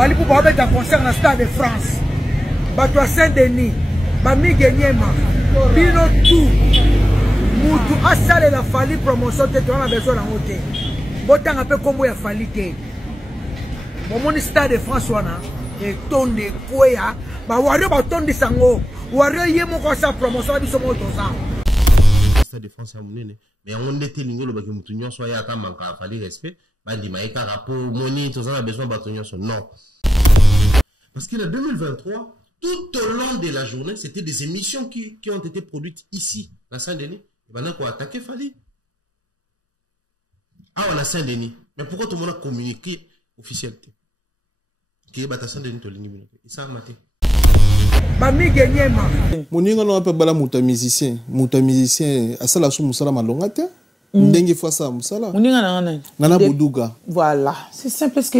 bali pour avoir un concert dans le Stade de France. Bato à Saint-Denis, Bami Genyema, Bino tout. Moutou a salé la Fali promotion, tu as besoin d'en ôter. Botan un peu comme il a fallu. Mon Stade de France, et tonne de Koya, Wario Baton de Sango, Wario Yemo sa promotion, il Stade de France, mais on était l'ingé le bac Moutounion, soit à Kamaka, fallait respect, Bandimaïka, rapport, money, tout ça, a besoin de Batonion, non. Parce qu'en 2023, tout au long de la journée, c'était des émissions qui ont été produites ici, à Saint-Denis. Et maintenant, quoi, attaquer Fali. Ah, on a Saint-Denis. Mais pourquoi tout le monde a communiqué officialité? Qui est à Saint-Denis, et ça a maté. Bami Genyema. Mon ninga no appelle bala muta musicien asala sou musala malongate. Ndenge fois ça musala. Mon ninga nana boduga. Voilà, c'est simple parce que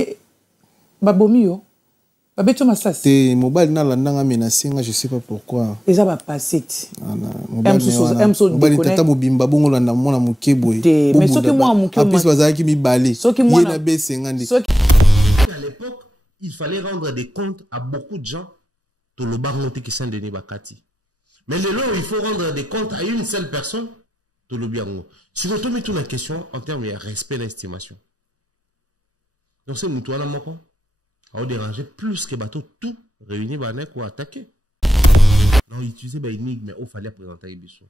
babomi yo. Babeto masasi. Te mobile na landanga menacé, je sais pas pourquoi. Eza ba passé. Mobile tata mobimba bongo landa mona mukeboy. Mais ce que moi muke. En plus bazaki mi balé. Yena B50. À l'époque, il fallait rendre des comptes à beaucoup de gens. Tout le bar monté qui Saint-Denis Bakati. Mais le long, il faut rendre des comptes à une seule personne. Tout le biango. Si vous tombe toute la question en termes de respect et d'estimation. Donc c'est nous, toi, là, mon on déranger plus que bateau tout réuni banek ou attaquer. Non, utiliser bah énigme, mais il fallait présenter Ibiso.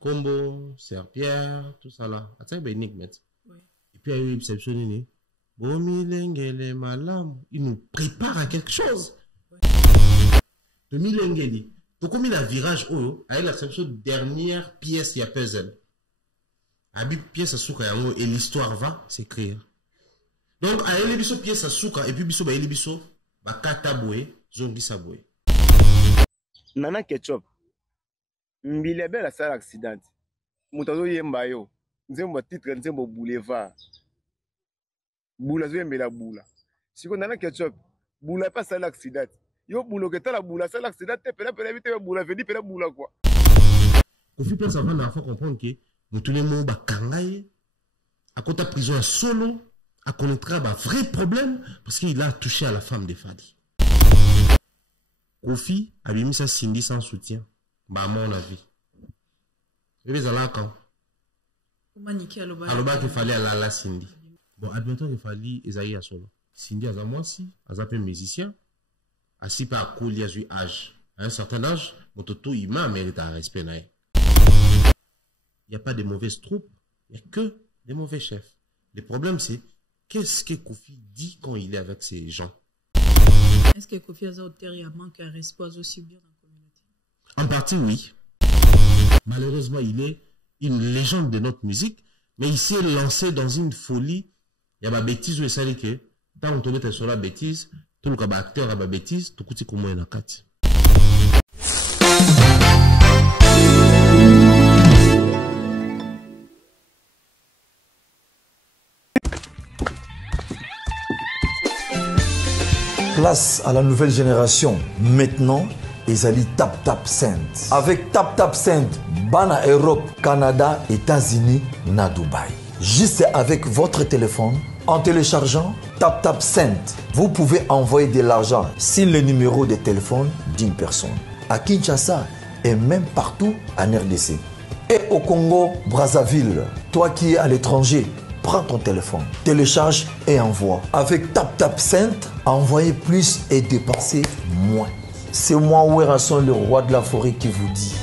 Combo, Serpierre, tout ça là. Attaque bah énigme. Et puis il y a eu une exception. Il nous prépare à quelque chose. De Milengeli. Pourquoi il a virage avec l'exception dernière pièce il y a puzzle. Abi pièce à souka et l'histoire va s'écrire. Donc, à elle biso pièce à souka et puis biso ba biso ba kataboué zongi saboué. Nana ketchup. Mbilebe la salle accident. Mutazo yemba yo. Nzembo titre nzembo boulevard. Boula zo yembe la boula. Si ko nana ketchup, boula pas salle accident. Yo boulot que t'as la boula salle accident te pela vite boula vedi pela boula quoi. Kofi place avant la fois comprendre que mutune mo ba kangaye à côté prison à solo. À connaître un vrai problème parce qu'il a touché à la femme de Fadi. Kofi a mis sa Cindy sans soutien. Bah, à mon avis. Je vais aller quand? Alors, qu'il fallait aller à la Cindy. Bon, admettons qu'il fallait Esaïe à solo. Cindy a moi si, a zappé musicien. Assis par cool, il a eu âge. À un certain âge, mon toto, il m'a mérité un respect. Il n'y a pas de mauvaises troupes, il n'y a que des mauvais chefs. Le problème, c'est qu'est-ce que Kofi dit quand il est avec ces gens? Est-ce que Kofi a manqué un respect aussi bien dans la communauté? En partie, oui. Malheureusement, il est une légende de notre musique, mais il s'est lancé dans une folie. Il y a ma bêtise où il s'est dit que tant on te met sur la bêtise, tout le cas acteur a ma bêtise, tout le coup, comment il y a 4. Place à la nouvelle génération. Maintenant, Ezali Tap Tap Send. Avec Tap Tap Send, Bana Europe, Canada, États-Unis, na Dubaï. Juste avec votre téléphone, en téléchargeant Tap Tap Send, vous pouvez envoyer de l'argent sur le numéro de téléphone d'une personne. À Kinshasa et même partout en RDC. Et au Congo, Brazzaville, toi qui es à l'étranger, prends ton téléphone, télécharge et envoie. Avec Tap Tap Send, envoyez plus et dépensez moins. C'est moi, Werasson, le roi de la forêt, qui vous dit.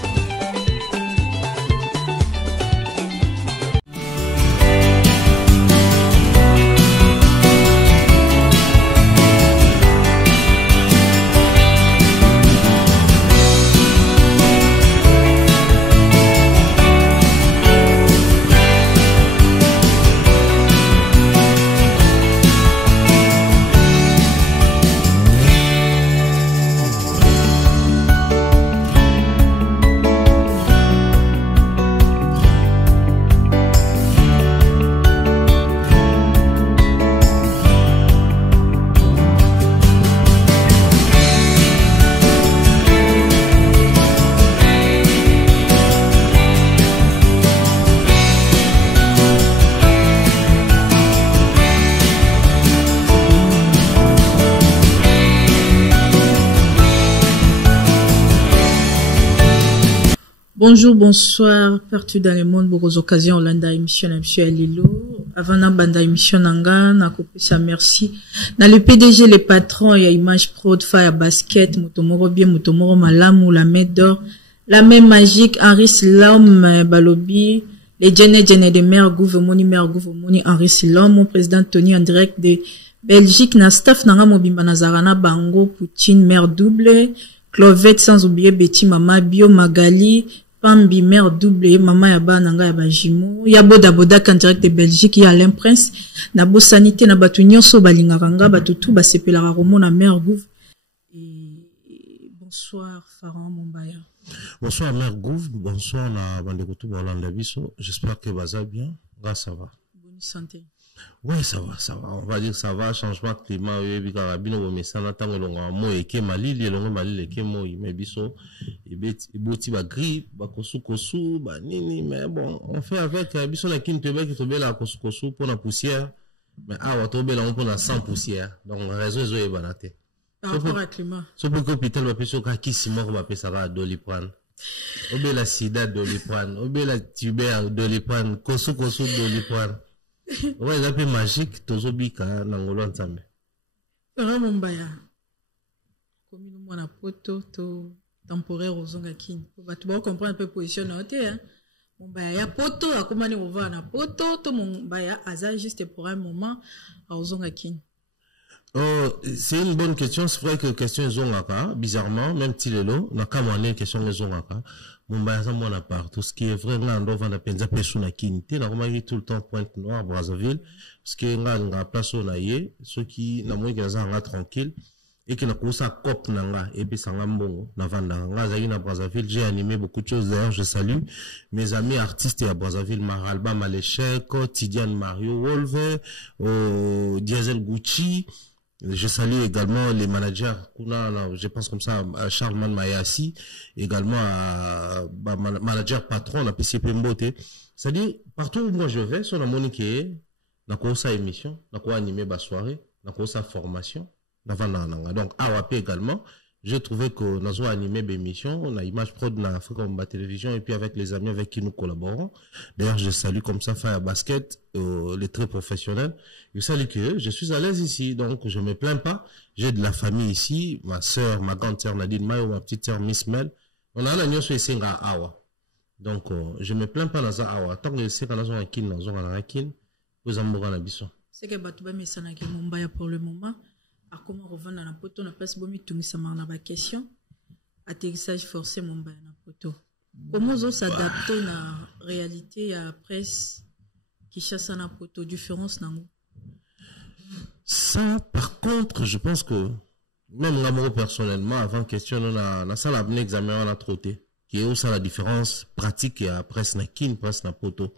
Bonjour, bonsoir, partout dans le monde, pour aux occasions, Hollanda, émission, monsieur Alilo. Avant na banda émission nanga, na kopesa merci. Na le PDG, les patrons, il y a Image Pro, Fire Basket, Mutomoro bien, Mutomoro Malamu, la main d'or, la main magique, Henri Silom, Balobi, les Djene de Mère Gouvemoni, Henri Silom, mon président Tony en direct de Belgique, na staff nanga Mobimba Nazarana, Bango, Poutine, Mère Double, Clovette, sans oublier Betty, Mama, Bio, Magali, Pambi, Mère Double, Mama Yaba, Nanga Yaba Jimo, Yaboda Bodak en direct de Belgique, ya Alain Prince, Nabo Sanité, Nabatu Nyonso, Balingaranga, Batutu, Basepelara Romo, na Mère Gouv. Bonsoir, Pharaon Mombaya. Bonsoir, Mère Gouv, bonsoir, na Bandekoutou, Bolanda Biso. J'espère que ça va bien. Là, ça va. Bonne santé. Oui, ça va, ça va. On va dire ça va. Changement de climat, oui, Bikarabino, mais ça n'attend que l'on a mo et que Mali, l'on a Mali, et que mo, mais biso, et boti, ba grippe, ba kosu, ba nini, mais bon, on fait avec, biso na kin tebe qui tobe la kosu pour la poussière, mais ah, on tobe la on pour la sans poussière. Donc, la raison est zo banate. Par rapport au climat. So pour que l'hôpital va peso qui si mort va peser ça Doliprane. Obe la sida Doliprane, obe la tuber Doliprane, kosu Doliprane. Ouais, c'est un peu magique, tozo bika nangolo nzambe. Pharaon Mombaya. Comme nous mona poto to temporaire aux ongakini. Tu vas comprendre un peu position na hote hein. Mombaya ya poto akomani ova na poto to Mombaya aza juste pour un moment aux ongakini. Oh, c'est une bonne question. C'est vrai que question zongaka, bizarrement, même Tilelo, n'a qu'à m'en question zongaka. Mombaya ça mon appart. Tout ce qui est vrai, là, on doit la penza pesuna kinité. N'a pas tout le temps Pointe-Noire, Brazzaville. Parce que là, on a place au naïe. Ceux qui, n'a moins qu'ils ont tranquille. Et qui n'a pas ça cop nanga. Et puis ça n'a bon, n'a vanda. Là, j'ai à Brazzaville. J'ai animé beaucoup de choses. D'ailleurs, je salue mes amis artistes à Brazzaville. Maralba Maléchek, Tidiane Mario Wolve, Diesel Gucci. Je salue également les managers, je pense comme ça, à Charlemagne Mayassi, également à manager patron, à PCP Mbote. C'est-à-dire, partout où moi je vais, sur la monique, na quoi ça émission, na quoi animer ma soirée, na quoi ça formation, donc AWP également. J'ai trouvé que nous avons animé des émissions, on a Image Pro de l'Afrique comme télévision et puis avec les amis avec qui nous collaborons. D'ailleurs, je salue comme ça Fire Basket, les très professionnels. Je salue que je suis à l'aise ici, donc je me plains pas. J'ai de la famille ici, ma sœur, ma grande sœur Nadine Mayo, ma petite sœur Miss Mel. On a la nuit sur les à Awa. Donc, je me plains pas dans ça Awa. Tant que je sais qu'on a un kin, nous avons un kin, vous en mourrez en abisson. C'est que Batouba Messanaki Mombaya pour le moment. À comment revenir dans la poto, on a pas bomi tout ça marre la question. Atterrissage forcé Mombaya na poto. Comment on s'adapte à la réalité à la presse qui chasse na poto, différence nango? Ça, par contre, je pense que même moi personnellement, avant question, on a ça l'abné examen on a trotté. Qui est où ça la différence pratique et à presse na kin, presse na poto.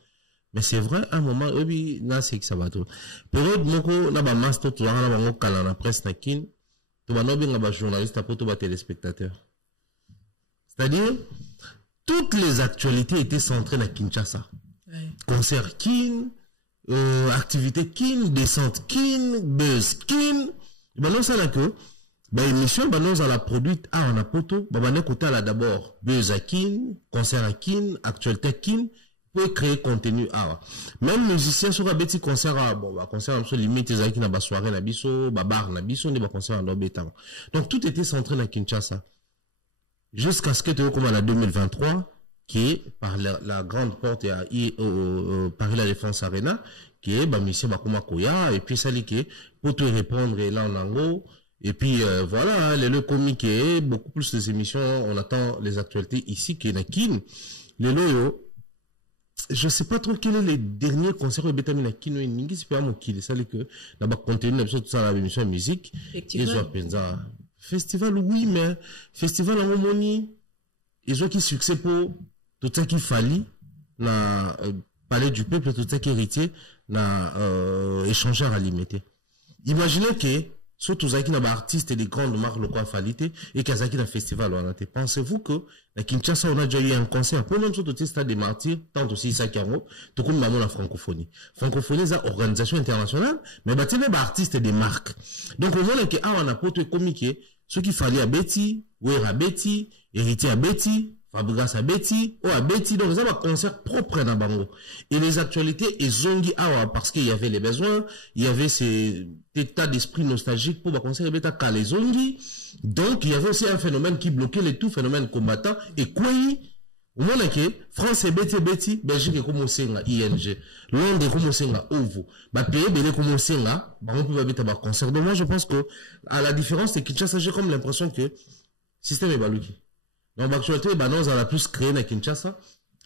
Mais c'est vrai, à un moment, oui, là, c'est que ça va tout. Période, moko, na ba master, tout na ba ngoko kala na presse na kin, tout ba nobi na ba journaliste à poto ba téléspectateur. C'est-à-dire, toutes les actualités étaient centrées na Kinshasa. Ouais. Concert kin, activité kin, descente kin, buzz kin. Ben non, ça là que, ben émission, ben non, ça l'a produite, on a poto, ben on côté là d'abord, buzz à kin, concert à kin, actualité kin, pour créer contenu même musicien sur un petit concert bon bah concert un peu limite ils qui na ba soirée na biso ba bar na biso ni ba concert en béton. Donc tout était centré na Kinshasa jusqu'à ce que tu comme en 2023 qui est par la grande porte à Paris La Défense Arena qui est bah monsieur Bakuma Koya et puis ça li qui pour te répondre là en anglais et puis voilà le comique et beaucoup plus des émissions on attend les actualités ici qui est na kin les loyo. Je sais pas trop quel est le dernier concert au Betamina Kino et Ningi, c'est pas mon kill. C'est que là-bas, contenu, tout ça, la émission musique. Ils ont pensa. Festival, oui, mais festival en harmonie. Ils ont qui succès pour tout ça qui fallait, na palais du peuple, tout ça qui hérité, na échangeur à limiter. Imaginez que, surtout Zaki n'a pas artiste et des grandes marques locales falité et Kazaki dans festival on a été. Pensez-vous que à Kinshasa on a déjà eu un concert pour même surtout stade des martyrs tant aussi ça Kiango tout comme maman la francophonie. Francophonie c'est une organisation internationale mais bah tu artistes et des marques. Donc on voit que on a pas tout communiqué ce qu'il fallait à Betty, Wera Betty, héritier à Betty, Fabregas a Betty, oh a Betty, donc ça va concert propre dans Bango. Et les actualités, et zongi awa, parce qu'il y avait les besoins, il y avait ces états d'esprit nostalgique pour concert et bêta les zongi. Donc il y avait aussi un phénomène qui bloquait les tout phénomènes combattants, et quoi, au moins que France et Betty, Belgique est commencé à ING, Londres est commencé à OVO, pays belé commencé à, on peut pas mettre concert. Donc moi je pense que, à la différence, c'est Kinshasa, j'ai comme l'impression que, système est balouki. Donc, l'actualité, bah, non, on a plus créé na Kinshasa,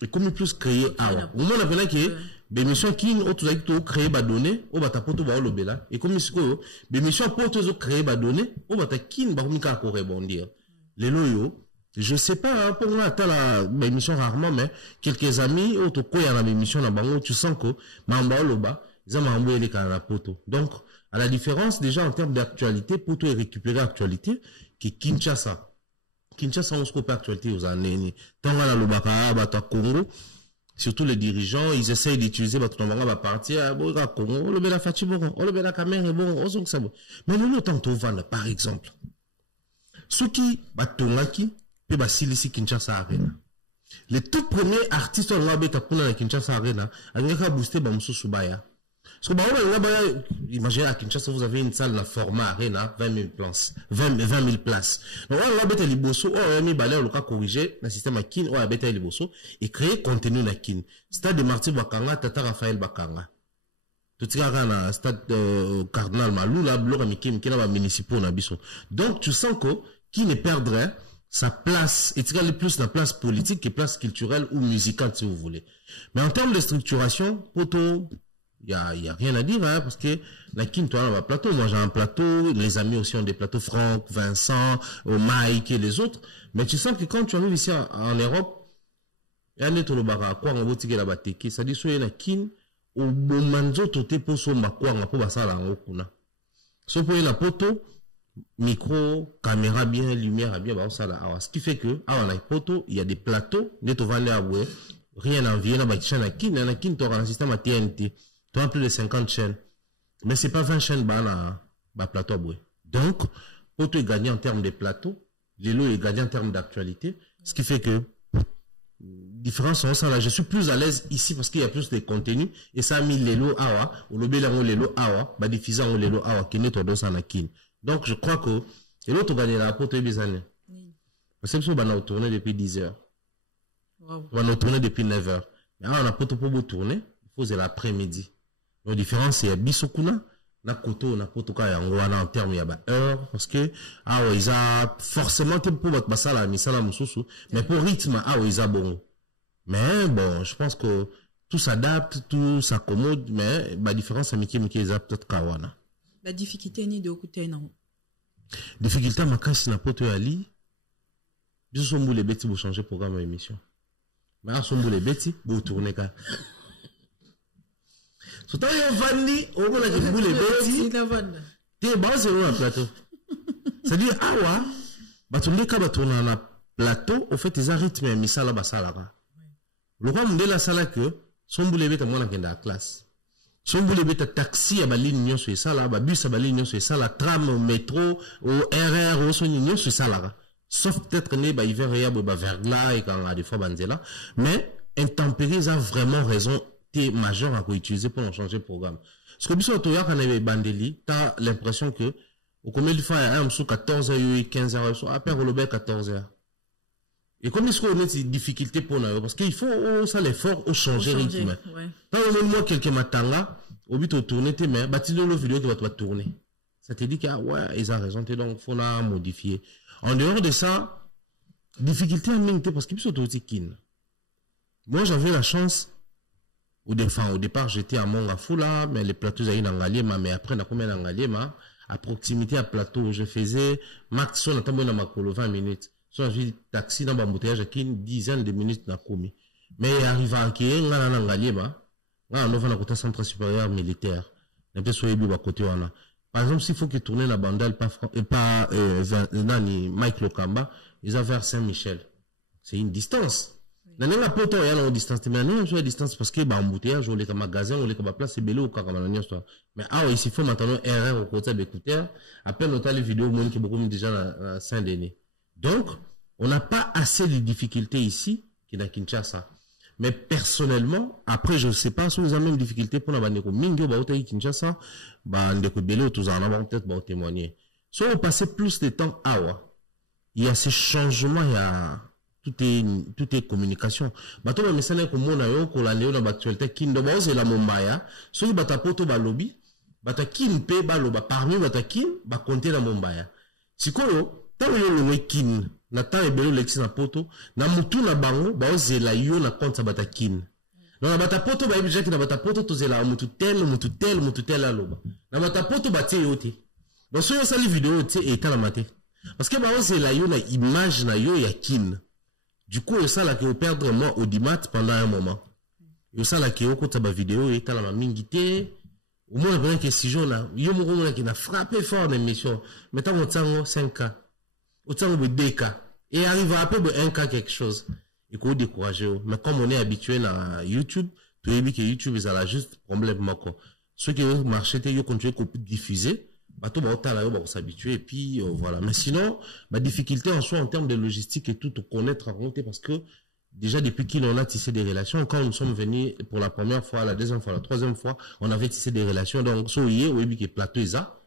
et comme plus créé, au moins, on a appelé que, des missions qui, autour de créé, bah, donné, au bata poto, bah, l'obéla, et comme ici, des missions poto, créé, bah, donné, au bata kin, bah, mika, pour rebondir. Les loyaux, je sais pas, hein, pour moi, attends la, bah, émission rarement, mais, quelques amis, autour de quoi, il y a la émission, là, bah, tu sens que, bah, en bas, l'oba, ils ont envoyé les canards poto. Donc, à la différence, déjà, en termes d'actualité, poto est récupéré actualité, qui Kinshasa. Kinshasa, on se coupe actualité aux années. Tant à la Lobaka, à Congo, surtout les dirigeants, ils essayent d'utiliser votre nom à partir à Congo, on le met la Fati bon, on le met la caméra bon, on sent que ça bon. Mais nous, tant au vendre, par exemple. Ceux qui, Batongaki, puis Silisi Kinshasa Arena. Les tout premiers artistes, on l'a bête à la Kinshasa Arena, avec un boosté, Bamsou Subaya. Parce que, imaginez à Kinshasa, vous avez une salle dans format arena, 20 000 places. 20 000 places. Donc, on a bêté les bossos, on a mis balai, on a corrigé, le système à Kin, on a bêté les bossos, et créé contenu na Kin. Stade de Marty Bakanga, Tata Raphaël Bakanga. Tout ça, on a stade, Cardinal Malou, là, Blora Mikim, qui n'a municipaux, on a biso. Donc, tu sens que, qui ne perdrait sa place, et tu regardes plus la place politique que place culturelle ou musicale, si vous voulez. Mais en termes de structuration, poto, il y a rien à dire, hein, parce que la Kin, toi, on a un plateau. Moi, j'ai un plateau. Les amis aussi ont des plateaux. Franck, Vincent, Mike et les autres. Mais tu sens que quand tu arrives ici en Europe, il y a un autre barra, quoi, on va tirer la bateki. Ça dit, soit la Kin, au manzo, tout est pour son quoi, on va ça là, en okuna. Sauf pour la poto, micro, caméra bien, lumière bien, bah, ça là. Ce qui fait que, on a poto, il y a des plateaux, net au vallée à bouer, rien en vient, bah, tu as la Kin, tu auras un système à TNT. Tu as plus de 50 chaînes. Mais c'est pas 20 chaînes, bah, plateau, boué. Donc, pour te gagner en termes de plateaux, les lots est gagné en termes d'actualité. Ce qui fait que, différence en ça, là, je suis plus à l'aise ici parce qu'il y a plus de contenu. Et ça a mis les lots awa, ou le bélan les lots awa, bah, diffusant les lots awa, qui n'est pas dans sa kin. Donc, je crois que, les lots, tu gagné la pour te des années. Parce que, ça, on a tourné depuis 10 heures. Wow. On a tourné depuis 9 heures. Mais on a pas tout pour tourner. Il faut c'est l'après-midi. La différence, c'est Bisokuna, na koto, na potoka ya ngwana en termes ya heure, parce que, ils a forcément, pour votre basala, misala mususu, mais pour rythme, ils a bon. Mais bon, je pense que tout s'adapte, tout s'accommode, mais, la différence, c'est Miki ils a peut-être kawana. La difficulté ni de côté, non. Difficulté, ma casse, na poto ali, bisous sont les bêtis pour changer programme émission. Mais sont les bêtis, pour tourner, car. So, t'as eu vandi, au moins, la boule est bêti. T'es bas, c'est un plateau. C'est-à-dire, bah, tu me dis, quand tu tournes un plateau, au fait, ils ont rythme, mais ça, là, bah, ça, là. Le roi, me dit la salle que, son boule est bête, moi, dans la classe. Son boule est bête, taxi, à ma ligne, sur ça, là, bah, bus, à ma ligne, sur ça, la tram, au métro, au RR, au son ligne, sur ça, là. Sauf peut-être, bah, il verra, bah, verglas, et quand, des fois, banzela. Mais, intempéries, ils ont vraiment raison. Majeur à utiliser pour changer le programme. Parce que, bisous, quand on avait bandeli, t'as l'impression que, au combien de fois, il y a un sous 14h, 15h, après, on le 14h. Et comme il se trouve, on a des difficultés pour nous, parce qu'il faut, ça l'effort, au changer rythme. Quand on met moi quelques matanga, au but de tourner tes mains, bâtis le vidéo qui va te tourner. Ça te dit que, ouais, ils ont raison, donc, faut la modifier. En dehors de ça, difficulté à minter, parce qu'il faut tout kin. Moi, j'avais la chance, au départ, j'étais à Mongafula, mais les plateaux avaient dans Ngaliema, mais après, on a combien dans Ngaliema, à proximité à plateau, je faisais, max, on a tombé dans ma colo 20 minutes. Soit j'ai taxi dans ma bouteillage, j'ai une dizaine de minutes dans commis. Mais arrivé à Kéé, on a dans Ngaliema, on a un côté centre supérieur militaire. On a peut-être à côté, on a. Par exemple, s'il faut qu'il tourne la bandale, pas, Mike Lokamba, ils ont vers Saint-Michel. C'est une distance. Dans la poto, il y a une distance, mais non, il y a une distance parce que, bah, embouteillage, on est comme magasin, on est comme place, c'est belé au Karamanonia, mais, ici, il faut maintenant erreur au côté d'écouteur. Après, on a les vidéos, moi, qui est beaucoup déjà à Saint-Denis. Donc, On n'a pas assez de difficultés ici qu'il y a Kinshasa. Mais personnellement, après, je ne sais pas si vous avez même difficulté pour la Mingo, Kinshasa, peut-être témoigner. Si on passe plus de temps à Awa, il y a ces changements, il y a tout est communication. Bato ba mesana ko mona yo ko la leo na actualité kindo ba ozela Mombaya, so bata poto ba lobby, bata kin pe ba loba parmi bata kin ba compter na Mombaya. Sikoyo, tawo yo le kin na ta ebelo lexi na poto, na mutu na bango ba ozela yo na compte bata kin. Na bata poto ba ibijaki na bata poto to zela mutu tel aloba. Na bata poto ba te yote. Ba so yo sali vidéo te et tala mate. Parce que ba ozela yo na image na yo ya kin. Du coup, ça là qui vous perdre moi au dimat pendant un moment. Et ça là qui au côté de la vidéo et t'as la mingité. Au moins bien que si jour là, yo mo qui n'a frappé fort l'émission. Mettons au tango 5K, au tango 2K et arrive à peu de 1K quelque chose. Et qu'on décourager. Mais comme on est habitué à YouTube, tu as vu que YouTube ils a juste problème quoi. Ceux qui ont marché, ils continuent à diffuser. Bateau va s'habituer et puis voilà. Mais sinon, ma difficulté en soi en termes de logistique et tout connaître, raconter parce que déjà depuis qu'il en a tissé des relations, quand nous sommes venus pour la première fois, la deuxième fois, la troisième fois, on avait tissé des relations. Donc, so hier, oui, qui plateau isa,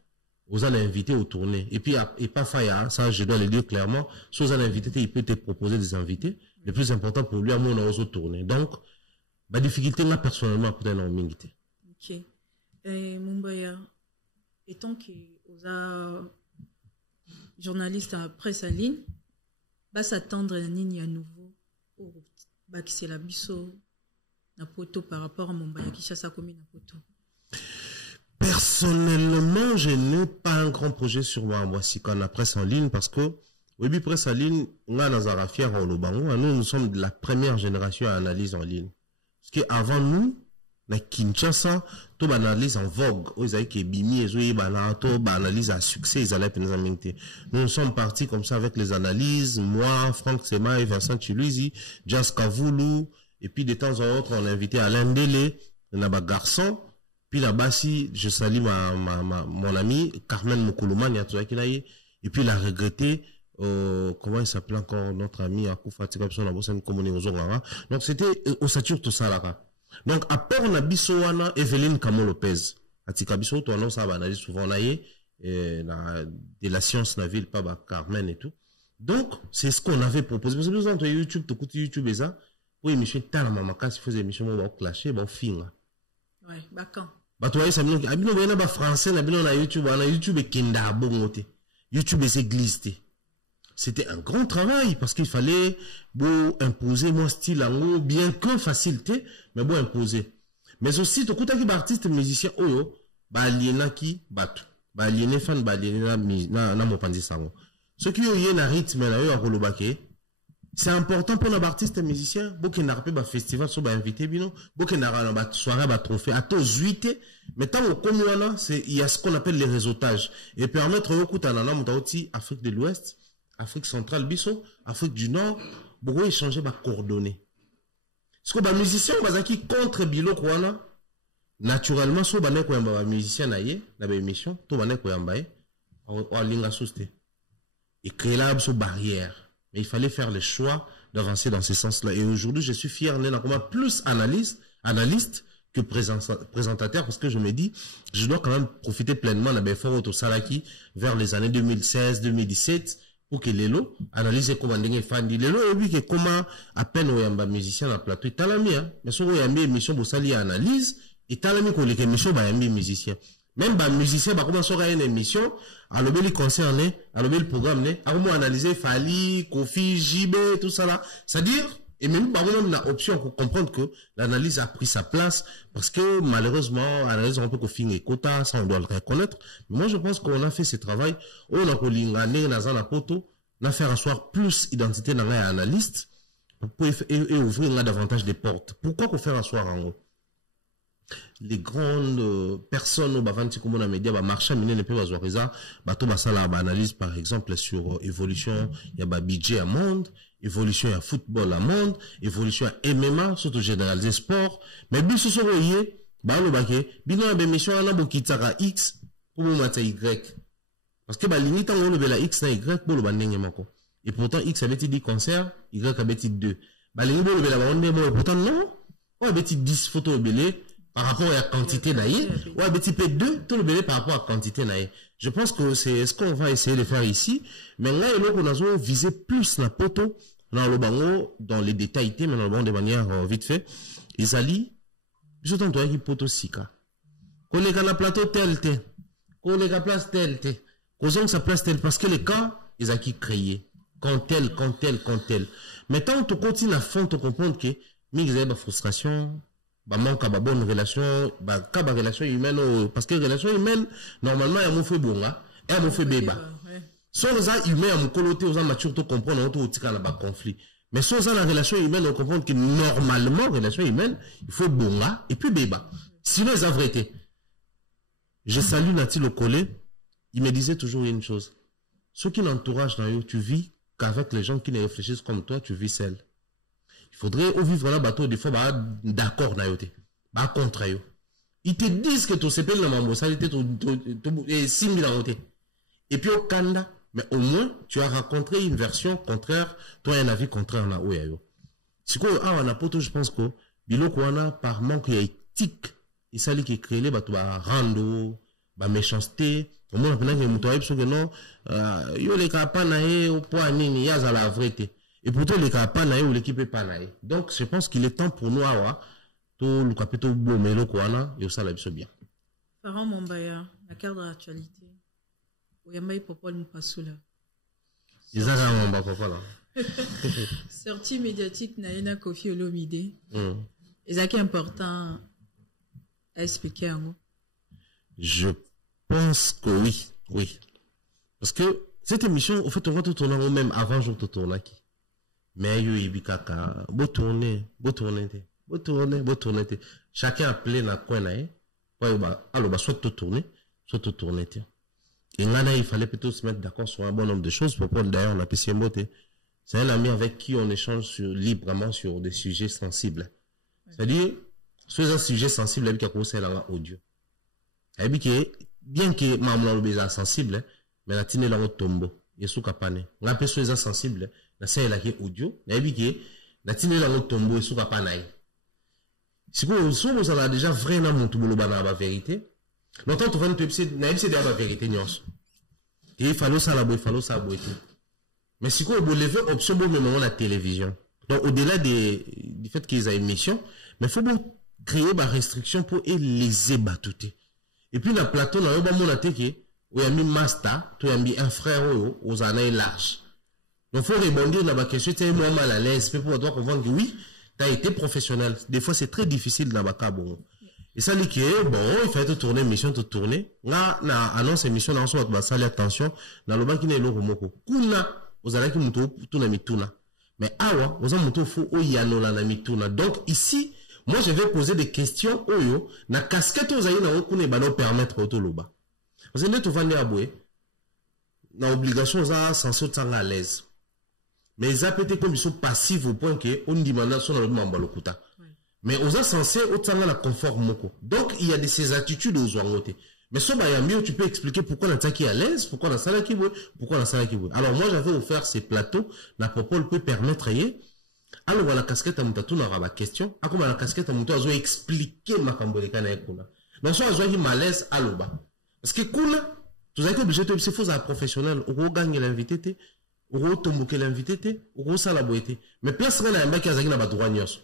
vous allez inviter au tournée. Et puis, et pas faillant, ça, je dois le dire clairement, si vous allez inviter, il peut te proposer des invités. Le plus important pour lui, à mon au tournée. Donc, ma difficulté, là, personnellement, peut-être en invité. Ok. Mumbaya. Étant que aux journalistes à presse à ligne, va s'attendre à ligne à nouveau au c'est la biso na poto par rapport à Mombaya Kinshasa commune na poto. Personnellement, je n'ai pas un grand projet sur Mombasi quand la presse en ligne parce que oui, presse en ligne, on a Nazara fier au Lobango, nous sommes de la première génération à analyse en ligne. Parce que avant nous na Kinshasa, tout analyse en vogue. Ils avaient que Bimi et Zoé Banato, analyse à succès, ils allaient nous amener. Nous sommes partis comme ça avec les analyses. Moi, Franck Sema et Vincent Chiluizi, Jas Kavoulou. Et puis de temps en temps, on a invité Alain Délé, Naba Garçon. Puis là-bas, si je salue mon ami Carmen Mokoulouman, et puis il a regretté, comment il s'appelait encore notre ami Akoufa Tikapson, la bosse communée aux Ongara. Donc c'était au Satur Tosalara. Donc, à part on a Bissowana, Evelyne Camo Lopez. Atika Bisso, toi, non, ça va analyser souvent, là, de la science, la ville, pas, Carmen et tout. Donc, c'est ce qu'on avait proposé. Parce que nous avons YouTube, tu écoutes YouTube et ça. Oui, émission, t'as la maman, quand il faisait émission, on va clasher, bon, film, là. Ouais, bah, quand? Bah, toi, ça me dit, abino, bah, il y a français, là, on a YouTube et Kenda, bon, YouTube et c'est glissé. C'était un grand travail parce qu'il fallait beau imposer mon style en haut, bien que facilité, mais beau imposer. Mais aussi, tout qui artiste musicien, oyo, ba aliena qui batu, ba aliena fan, ba aliena na mopandi sango. Ce qui est na rythme na yo a kolobake, c'est important pour nos artistes musiciens, beau qui n'a pas ba festival so ba invité bino, beau qui n'a pas ba soirée ba trophée, à tous 8, mais tant au commuana, c'est il y a ce qu'on appelle les réseautages et permettre au kutanana mutauti Afrique de l'Ouest. Afrique centrale, Bisso, Afrique du Nord, beaucoup échanger ma coordonnées. Parce que les musiciens, qui contre Bilo Kouana, naturellement, si vous avez un musicien, dans l'émission, tout le monde a linga souste. Et créer là, une barrière. Mais il fallait faire le choix d'avancer dans ce sens-là. Et aujourd'hui, je suis fier d'être plus analyste que présentateur, parce que je me dis, je dois quand même profiter pleinement de l'effort autour Salaki vers les années 2016, 2017, pour que Lelo analyse comment on fan dit Lelo et puis que comment à peine on yamba musicien à plateau talami hein mais so yamba émission bo sali analyse et talami ko les émission ba yamba musicien même ba musicien ba comment sera une émission à l'obéli concerné à l'obéli programme né à comment analyser Fali Kofi JB tout ça là c'est-à-dire et même par exemple la option pour comprendre que l'analyse a pris sa place parce que malheureusement l'analyse un peu qu'on finit quota ça on doit le reconnaître mais moi je pense qu'on a fait ce travail on a collingé dans la poto on a fait asseoir plus identité dans les analystes pour et ouvrir là davantage des portes. Pourquoi qu'on fait asseoir en haut les grandes personnes au bavanti comme on a média ba marché mine ne peut pas voir ça bato basala analyse par exemple sur évolution il y a ba budget à monde évolution à football à monde évolution à MMA surtout généraliser sport mais biso so royer ba lo baké bino ba émission na bokitaka X pour mata Y parce que ba limite on le la X na Y pour le bandenge mako Et pourtant, X avait dit concert, Y avait dit 2. Bah, les nouveaux, et pourtant, non. On avait dit 10 photos belé par rapport à la quantité naïe. On avait dit 2, tout le belé par rapport à la quantité naïe. Je pense que c'est ce qu'on va essayer de faire ici. Mais là, il y a qu'on visé plus la photo dans le bango, dans les détails, mais dans le bango de manière vite fait. Ils allient, je t'entends qui poto sika. Qu'on les la plateau tel, qu'on les place tel, qu'on a sa place tel, parce que les cas, ils ont qui créé. Quand tel. Mais tant que tu continues à fond, tu comprends que, mais ils ont des frustrations, bah, manque à bonne relation, bah, qu'à relation humaine, parce que relation humaine, normalement, il y a mon fait bon, hein, et il y a mon fait béba. Soit les gens humains, à mon coloté, aux gens matures, tu comprends, on a un conflit. Mais soit dans la relation humaine, on comprend que normalement, relation humaine, il faut bon, hein, et puis béba. Sinon, ils ont vérité. Je salue Nati Lokole, il me disait toujours une chose. Ceux qui l'entouragent dans eux, tu vis qu'avec les gens qui ne réfléchissent comme toi, tu vis seul. Il faudrait vivre dans le bateau, des fois, d'accord, bah, contre eux. Ils te disent que tu sais pas la mambo, ça, et 6 000 en côté. Et puis au Canada, mais au moins, tu as rencontré une version contraire, toi, un avis contraire, là, où il y a eu. C'est quoi, on a poto, je pense que, bilo qu'on a, par manque d'éthique, il s'agit qui crée les bateaux, rando, méchanceté, au moins, maintenant, que moutoye, parce que non, yo, les capanae, au point, nini, y'a la vérité. Et pourtant, les capanae, ou l'équipe est panae. Donc, je pense qu'il est temps pour nous, tout le capito beau, mais le quoi, yo, ça, la bien. Farhan Mombaya, la carte de l'actualité. Oyambaï Popol Moupassoula. Ils ont un papa là. Sortie médiatique Naena Kofi Olomide. Et ça qui est important à expliquer en gros. Je pense que oui. Parce que cette émission, au fait, on va tout tourner même avant jour de tourner. Mais il y a kaka, beau tourner. Chacun a appelé na coin là. Alors, soit tout tourner. Et là, il fallait plutôt se mettre d'accord sur un bon nombre de choses. Pour prendre d'ailleurs, on a PC Mbote. C'est un ami avec qui on échange librement sur des sujets sensibles. C'est-à-dire, sur un sujet sensible, il y a un là audio. Bien que maman le sensible, mais la tine là au tombeau. Il y a sous capane. On a peu sur les sensibles, la scène là qui est audio. La tine là au tombeau et sous capane. Si vous avez déjà vraiment mon tout le la vérité. Longtemps, tu vas nous dire la vérité, il fallait ça, mais si vous lever option, même la télévision. Donc, au-delà du fait qu'ils aient une émission, mais il faut créer des restrictions pour les ébatouter. Et puis, la plateau, là, il y a mis master, il y a mis un frère aux années larges. Donc, il faut rebondir dans la question, tu es moins mal à l'aise, pour toi comprendre que oui, tu as été professionnel. Des fois, c'est très difficile dans la bon. Et ça dit que, bon, il fallait tourner, mission, tout tourner. Là, annonce émission, là, on se va saluer attention, dans le bas qui n'est l'eau, moko. Kuna, aux allez qui moutou, tout n'a mis tuna. Mais awa, aux allez moutou, faut, oyano, la n'a mis tuna. Donc, ici, moi, je vais poser des questions, oyo, na casquette aux allez, na okune, bah, nous permettre au toloba. Parce que, nous, tout vendre à boué, na obligation, ça, sans sauter à l'aise. Mais ils appellent comme ils sont passifs au point que, on demande son allemande balokuta. Mais on est censé autant la confort moko. Donc il y a de ces attitudes aux ouangote. Mais ça mieux tu peux expliquer pourquoi on est à l'aise, pourquoi on a ça qui veut, pourquoi on a ça qui veut. Alors moi j'avais offert ces plateaux, la popole peut permettre alors la casquette à mutatou n'aura pas question, à comme la casquette à mutatou expliquer ma camboleka na kuna. Donc ça a qui malaise à l'oba. Parce que kuna, tu as été obligé de se faire un professionnel, ou gagner l'invité, ou tomber l'invité, ou ça la boîte. Mais place rien à un mec qui a zagi na ba droit nyos.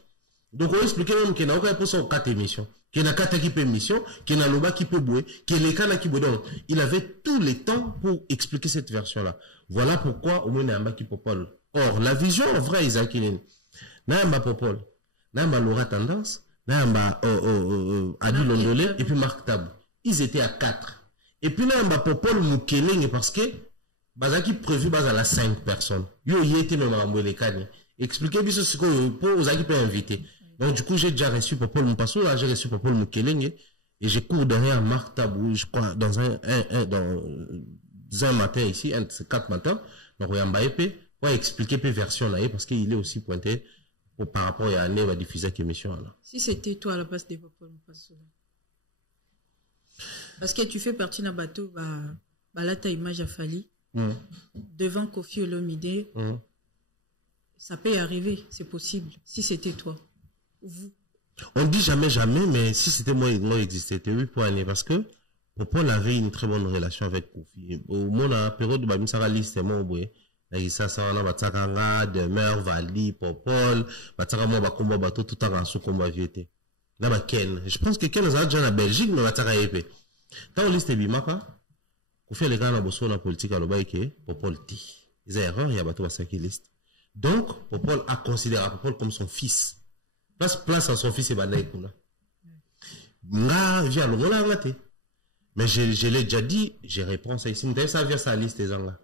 Donc, on explique même qu'il n'y a aucun pour ça 4 émissions, qu'il y a 4 équipes émissions, qu'il y a l'oba qui peut bouer, qu'il y a les cannes qui bouent. Donc, il avait tous les temps pour expliquer cette version-là. Voilà pourquoi, au moins, il y a un bas qui popole. Or, la vision, en vrai, Isaac Ilin, n'a un bas popole, n'a un bas Laura Tendance, n'a un bas, Adi Londolé, et puis Marc Tabou. Ils étaient à 4. Et puis, n'a un bas popole Moukeling, parce que, Bazaki prévu, bas à la 5 personnes. Yo, y était même à Moué Kani. Expliquez bien ce que, pour aux qui peut inviter. Donc, du coup, j'ai déjà reçu Popol Mpasso, là, j'ai reçu Popol Moukeleng, et j'ai cours derrière Marc Tabou, je crois, dans un matin ici, un de ces 4 matins, donc, on va expliquer peu version là, parce qu'il est aussi pointé, par rapport à l'année, va diffuser cette émission là. Si c'était toi à la place de Popol Mpasso, parce que tu fais partie d'un bateau, là, ta image a fallu, devant Kofi Olomide, ça peut y arriver, c'est possible. Si c'était toi, vous. On dit jamais, jamais, mais si c'était moi, il existait. Oui, pour aller, parce que Popol avait une très bonne relation avec Kofi. Au moment de la période où Misara liste, moi, oui. Ça, ça, on a Batakanga, Demer, Vali, Popol, Bataka, moi, Bakomba, Bato, tout à sous combat viété. Là, Ken. Je pense que Ken a déjà la Belgique, mais Bataka épée. Quand on liste Bimaka, Kofi, les gars, on a besoin de la politique à l'Obaïke, Popol dit. Ils ont erreur, il y a Bato, qui liste. Donc, Popol a considéré Popol comme son fils. Place à son fils et Banaï Kuna. Nga, j'ai allongé la ngate. Mais je l'ai déjà dit, j'ai réponse à ici. Ça vient sa liste des gens là.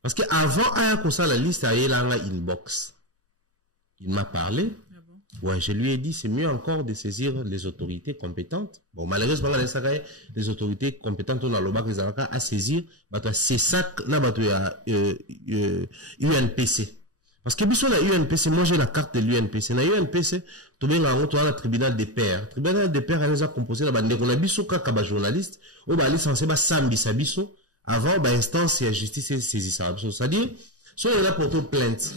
Parce que avant, Ayakosa, la liste a là inbox. Il m'a parlé. Ah bon? Ouais, je lui ai dit, c'est mieux encore de saisir les autorités compétentes. Bon, malheureusement, les autorités compétentes, on a le bac, les avocats à saisir, c'est ça, là, UNPC. Parce que biso la UNPC, moi j'ai la carte de l'UNPC. La UNPC, tu bien en toi le tribunal des pairs. Le tribunal des pairs, elle a composé la bande. On a biso kaka journaliste, ou ba licencié ba sambi sabiso avant ba instance et justice saisie ça. C'est-à-dire, si on est là pour te plainte,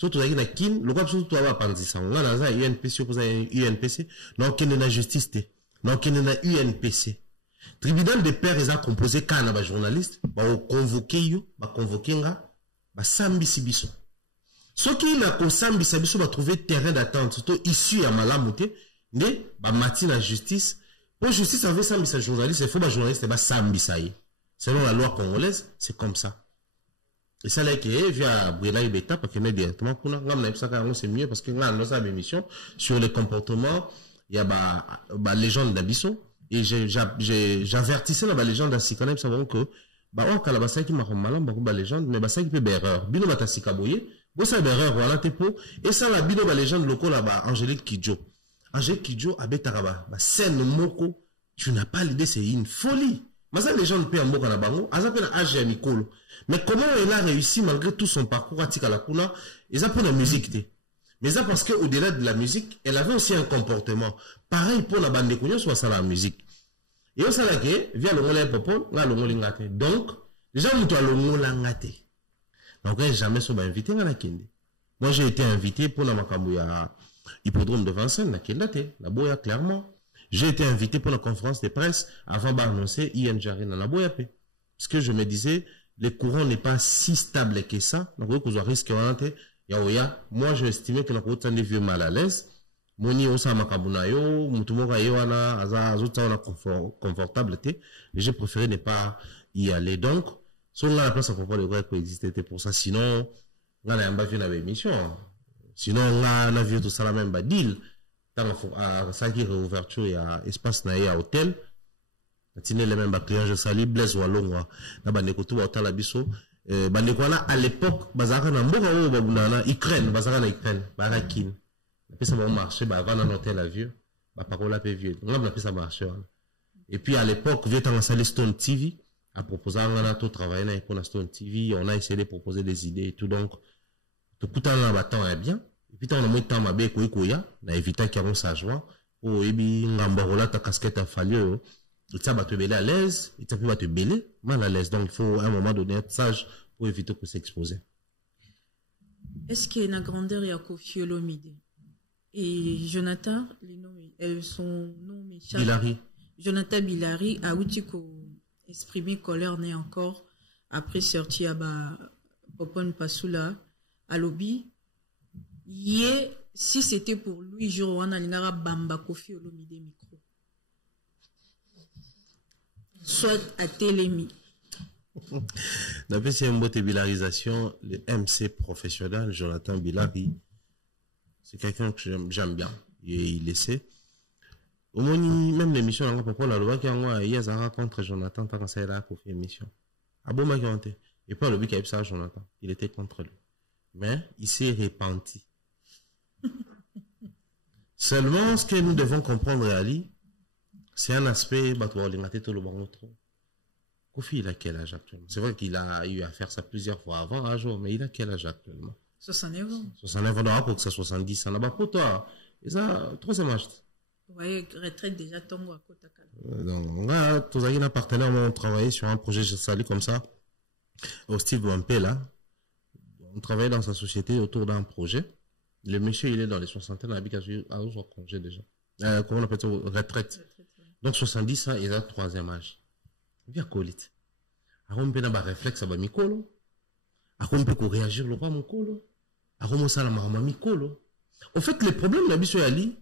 si tu as une kin, le quoi tu dois pas ça. On a la UNPC opposé à UNPC, donc il y a la justice té. Donc il y a UNPC. Tribunal des pairs, ils ont composé kana ba journaliste, ba convoqué yo, ba convoqué nga, ba sambi sibiso. Ce qui n'a qu'au sambi sabiso va trouver terrain d'attente, surtout issu à Malamouté, ne, bah, matin la justice. Pour justice, avec sambi sa journaliste, il faut bah, journaliste, bah, sambi saï. Selon la loi congolaise, c'est comme ça. Et ça, là, qui est, via Brila et Beta, parce qu'il est directement, c'est mieux, parce que là, dans sa émission, sur les comportements, il y a, bah, légende d'Abisso, et j'avertissais la légende d'Assika, nous savons que, bah, on, kalabasa qui m'a remalé, bah, légende, mais bah, ça qui peut erreur. Bino Batasika Boye, bon, ça erreur, voilà, t'es pour. Et ça, la bino, bah, légende locale, là-bas, Angélique Kidjo. Angélique Kidjo, à Betaraba, bah, scène moko, tu n'as pas l'idée, c'est une folie. Mais ça, les gens ne paient en moko, à la bango, à ça, peine âge à Nicole. Mais comment elle a réussi, malgré tout son parcours à Tika la Kuna, ils apprennent la musique, t'es. Mais ça, parce qu'au-delà de la musique, elle avait aussi un comportement. Pareil pour la bande de Kounio, soit ça la musique. Et on sait là que, via le mot popol, là, le mot lingate. Donc, les gens ont le mot langate. Donc, jamais sont invités à la Kende. Moi, j'ai été invité pour la Makambouya hippodrome de Vincennes, la Kendate, la Boya, clairement. J'ai été invité pour la conférence de presse avant d'annoncer INJARI dans la Boya P. Parce que je me disais, le courant n'est pas si stable que ça. Donc, vous avez risque de moi, je estimais que la route est vieux mal à l'aise. Moni osa makabunayo, mutumoka yoana, azuta ona confortable te. J'ai préféré ne pas y aller. Donc, si on a la place à propos de vrai coexister pour ça, sinon, on a un bavio na émission. Sinon, on a un avion tout ça la même deal. Tant à ça qui réouverture, il y a espace na ya hôtel. Tine les mêmes clients, je salue Blaise Walongwa. Na bandeko tout hôtel la biso. Bandeko à l'époque, bazaka na mboka o babunana, Ukraine, bazaka na Ukraine, barakin. Après ça va marcher, bah avant dans hôtel à vieux, bah par contre là vieux. On a ça marcher. Et puis à l'époque, vieux dans la Stone TV, à proposer on a tout travaillé pour la Stone TV, on a essayé de proposer des idées et tout donc tout le temps là temps est bien. Et puis on a moins de temps ma bé koya, na éviter qu'il y a ça joie. Oh et bi ngamborola ta casquette à falio. Et ça va te belé à l'aise, et ça peut va te belé mal à l'aise. Donc il faut à un moment donné être sage pour éviter que s'exposer. Est-ce qu'il y a une grandeur à Kofi Olomide? Et Jonathan, les noms, son nom m'échappe. Bilari. Jonathan Bilari a exprimé colère n'est encore après sortir à Popon Passoula à lobby. Si c'était pour lui, jour où on a l'ingara Bamba Kofi Olomide micro. Soit à Télémi. D'après c'est une beauté bilarisation, le MC professionnel, Jonathan Bilari. C'est quelqu'un que j'aime bien. Et il essaie. Au moins, même l'émission, on a pas la loi qui a eu Yazara contre Jonathan, tant que ça là pour faire l'émission. Ah bon, ma garantie. Et pas le but qui a eu ça, Jonathan. Il était contre lui. Mais, il s'est repenti. Seulement, ce que nous devons comprendre, Ali, c'est un aspect, bah, tu vas aller tout le banc trop. Kofi, il a quel âge actuellement? C'est vrai qu'il a eu à faire ça plusieurs fois avant, un jour, mais il a quel âge actuellement? 69 ans. 69 ans, pour que ça 70 ans là-bas pour toi. Et ça, troisième âge. voyez, retraite déjà, Tongo à Kotakala. Donc, là, tous les partenaires ont travaillé sur un projet, je salue comme ça, au Steve Wampé, là. On travaillait dans sa société autour d'un projet. Le monsieur, il est dans les 60 ans, il habite à congé déjà. Comment on appelle ça? Retraite. Donc, 70 ans, il a 3e âge. Il y a colite. Alors, on peut avoir un réflexe à Bamikolo. Alors, on peut réagir le roi Mokolo. Alors, on peut faire la Mikolo. En fait, les problèmes de Bissou Ali,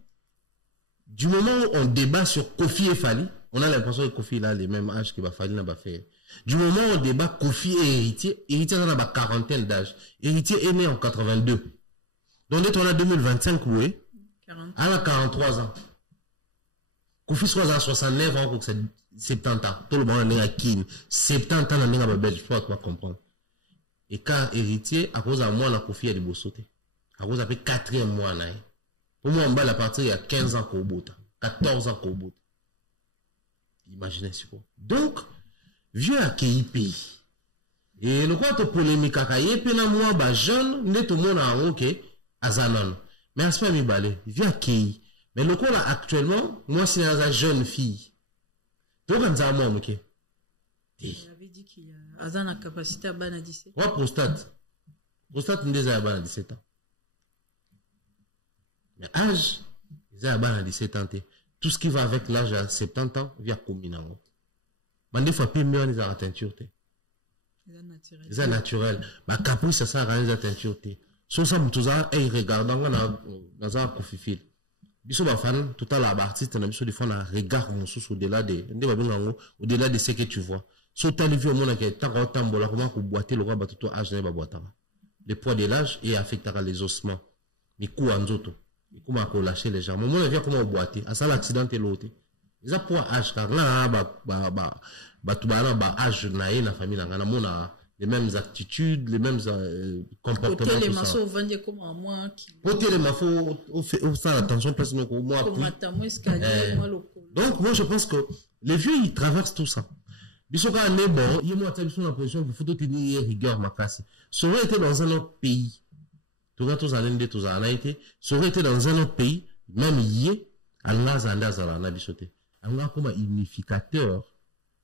du moment où on débat sur Kofi et Fali, on a l'impression que Kofi a les mêmes âges que Fali n'a pas fait. Du moment où on débat Kofi et Héritier, Héritier a la quarantaine d'âge. Héritier est né en 82. Donc, dès qu'on a 2025, oui, elle a 43 ans. Kofi soit à 69 ans, c'est 70 ans. Tout le monde est à Kin. 70 ans, on est à Babel, je peux pas comprendre. Et quand Héritier, à cause de moi, la Kofi a des beaux sautés. À cause de 4e mois, là. Pour moi, on va la partir il y a 15 ans qu'au bout. 14 ans qu'au bout. Imaginez ce quoi. Donc, vieux à KIP. Et le quoi, tu polémique à KIP, puis moi, bah, jeune, n'est tout le monde en OK, à Zanon. Mais à ce moment, balé, vieux à KI. Mais le quoi, là, actuellement, moi, c'est une jeune fille. Donc, on a moi, OK. Il avait dit qu'il a la capacité à ban à 17 ans. Ouais, prostate. Prostate, nous déjà à ban à 17 ans. Mais âge, ils ont à 17 ans. Tout ce qui va avec l'âge à 70 ans, via combien en haut. Mais des fois, plus mieux, ils ont la teinture. Ils ont naturel. Mais caprice, ça sert à rien, ils ont la teinture. Sauf ça, tout ça, ils regardent dans un profil. Biso ba fan, tout à l'heure, artiste, on a biso des fois, on a un regard en sous au-delà au-delà de ce que tu vois. Sauf que tu as vu au monde qui est tant tambola, comment qu'on boiter le roi, bah, tout âge, n'est pas boitara. Le poids de l'âge, et affectera les ossements. Les coups en zoto. Comment on lâcher les gens. Mon monde vient comment on boiter. À ça, l'accident est l'autre. Ils ont pour âge, car là, âge, la famille, les mêmes attitudes, les mêmes comportements. Côté les massos, on vend comme à moi. Côté les massos, on fait attention, parce que moi, donc, moi, je pense que les vieux, ils traversent tout ça. Bissoka, mais bon, il y a moi, t'as la position qu'il faut tout tenir rigueur, ma casse. Ça aurait été dans un autre pays. Tout cas, tous en tous en été, ça aurait été dans un autre pays, même yé, Allah zanda zala na bisoté. Allah comme unificateur,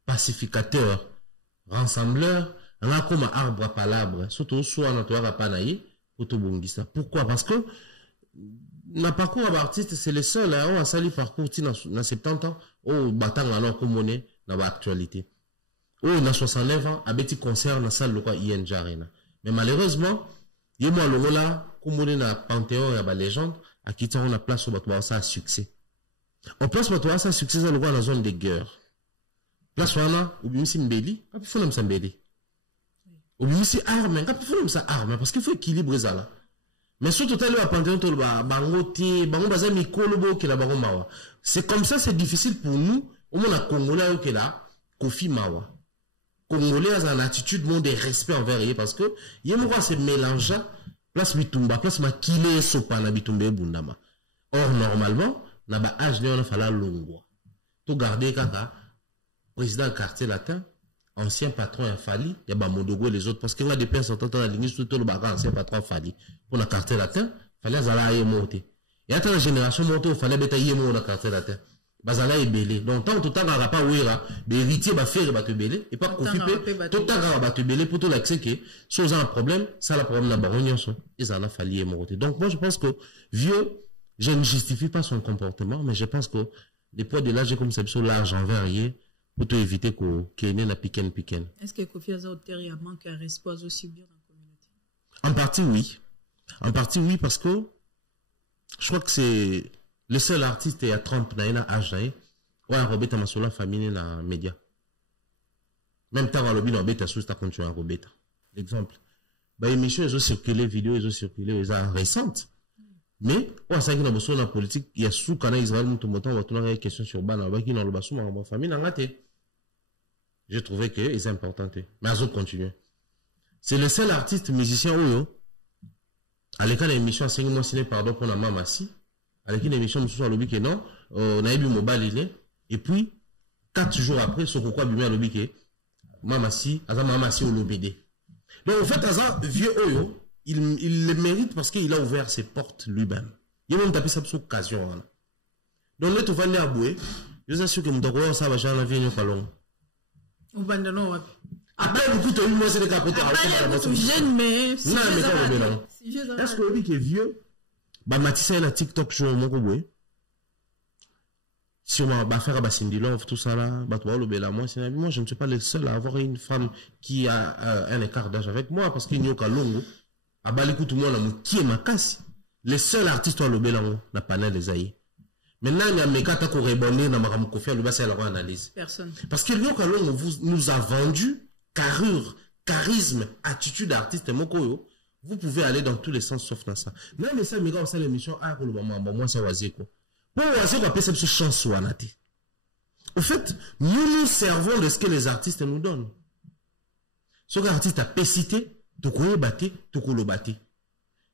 pacificateur, rassembleur, Allah comme arbre à palabre, surtout soit na toa rapanaye, autobongisa. Pourquoi? Parce que, na parcours à artiste, c'est le seul, on a sali parcours, na 70 ans, oh, batang alors comme on est, na ba actualité. Oh, na 69 ans, à petit concert, na salle, le quoi, INJ Arena. Mais malheureusement, et moi, le là, comme on est dans le panthéon et la légende, à qui on a place au bateau ça succès. On place au bateau ça succès dans la zone de guerre. Place où on a, ou bien si mbeli, quand il faut nous mbeli. Ou bien si arme, quand il faut nous arme, parce qu'il faut équilibrer ça là. Mais surtout, tout à l'heure, à panthéon, tout le bangoté, bango bazar mikolo qui la bango mawa. C'est comme ça, c'est difficile pour nous, au moins la Congolais qui est là, Kofi Mawa. Congolais a une attitude non de respect envers eux parce que il y a moi c'est mélange place bitumba place makile sopa na bitumba bundama. Or normalement na ba âge on a fala longwa. To garder kaka président quartier latin, ancien patron a Fali, il y a ba Mondogo les autres parce que là des personnes sont en ligne tout le bagarre ancien patron Fali. Pour la quartier latin, fallait zala y monter. Et à la génération montée, fallait betailler mon la quartier latin. Bazala est belé. Donc, tant tout le temps, on n'a pas ouïra, l'héritier va faire, va te belé, et pas confipé, tout le temps, on va te belé, pour tout l'accès que, si on a un problème, ça, le problème, la baronne, ils en ont fallu monter. Donc, moi, je pense que, vieux, je ne justifie pas son comportement, mais je pense que, les poids de l'âge, comme ça, sur l'argent varié, pour te éviter qu'il y ait la piquen. Est-ce que Kofi Azaoter, il manque un respect aussi bien dans la communauté? En partie, oui. En partie, oui, parce que, je crois que c'est, le seul artiste est à Trump, na âge, ouais, Robeta Masola, famille, na média. Même temps, le bilan, bêta, sous, ta continué à Robeta. L'exemple. Bah, émission, ils ont circulé, vidéo, ils ont circulé, ils ont récentes. Mais, ouais, ça, qui n'a pas la politique, il y a sous, quand Israël, nous, tout le temps, on va tourner des questions sur Bana, qui n'a pas ma famille, n'a pas j'ai trouvé que c'est important. Mais, ils ont continué. C'est le seul artiste musicien, où, à l'école, l'émission, a 5 mois, signé, pardon, pour la Mamassi. Avec une émission, monsieur, à l'objet, non, on a eu le mobile, et puis, 4 jours après, ce pourquoi, bimé à l'objet, Mamassi, au l'obédé. Donc, en fait, Azan, vieux Oyo, il le mérite parce qu'il a ouvert ses portes lui-même. Il a même tapé ça pour cette occasion, Donc, là, tu vas aller à Boué. Je suis sûr que mon docteur, ça va changer la vie, pas long. Au bandano, après, beaucoup de moi, c'est des cas côté. Jeune, mais. Non, mais pas le bélan. Est-ce que lui qui est vieux, bah, Matissa, il a TikTok, je suis mon Boué. Si on va faire à Cindy Love, tout ça là, bah, toi, le bélan, moi, je ne suis pas le seul à avoir une femme qui a un écart d'âge avec moi, parce qu'il n'y a aucun longo. À Balikou, tout le monde, là, qui est ma casse. Les seuls artistes, le bélan, n'a pas les aïe. Maintenant, il y a mes cas qui ont répondu dans ma confiance, le bassin, la analyse. Personne. Parce qu'il y a aucun nous a vendu carrure, charisme, attitude d'artiste, mokoyo. Vous pouvez aller dans tous les sens sauf dans ça. Même les seuls, mes gars, c'est l'émission, moi, c'est oisé, quoi. Pour oisé, on appelle ça chance ou anati. Au fait, nous servons de ce que les artistes nous donnent. Ce qu'artiste a pécité, tu connais batté, tu connais batté.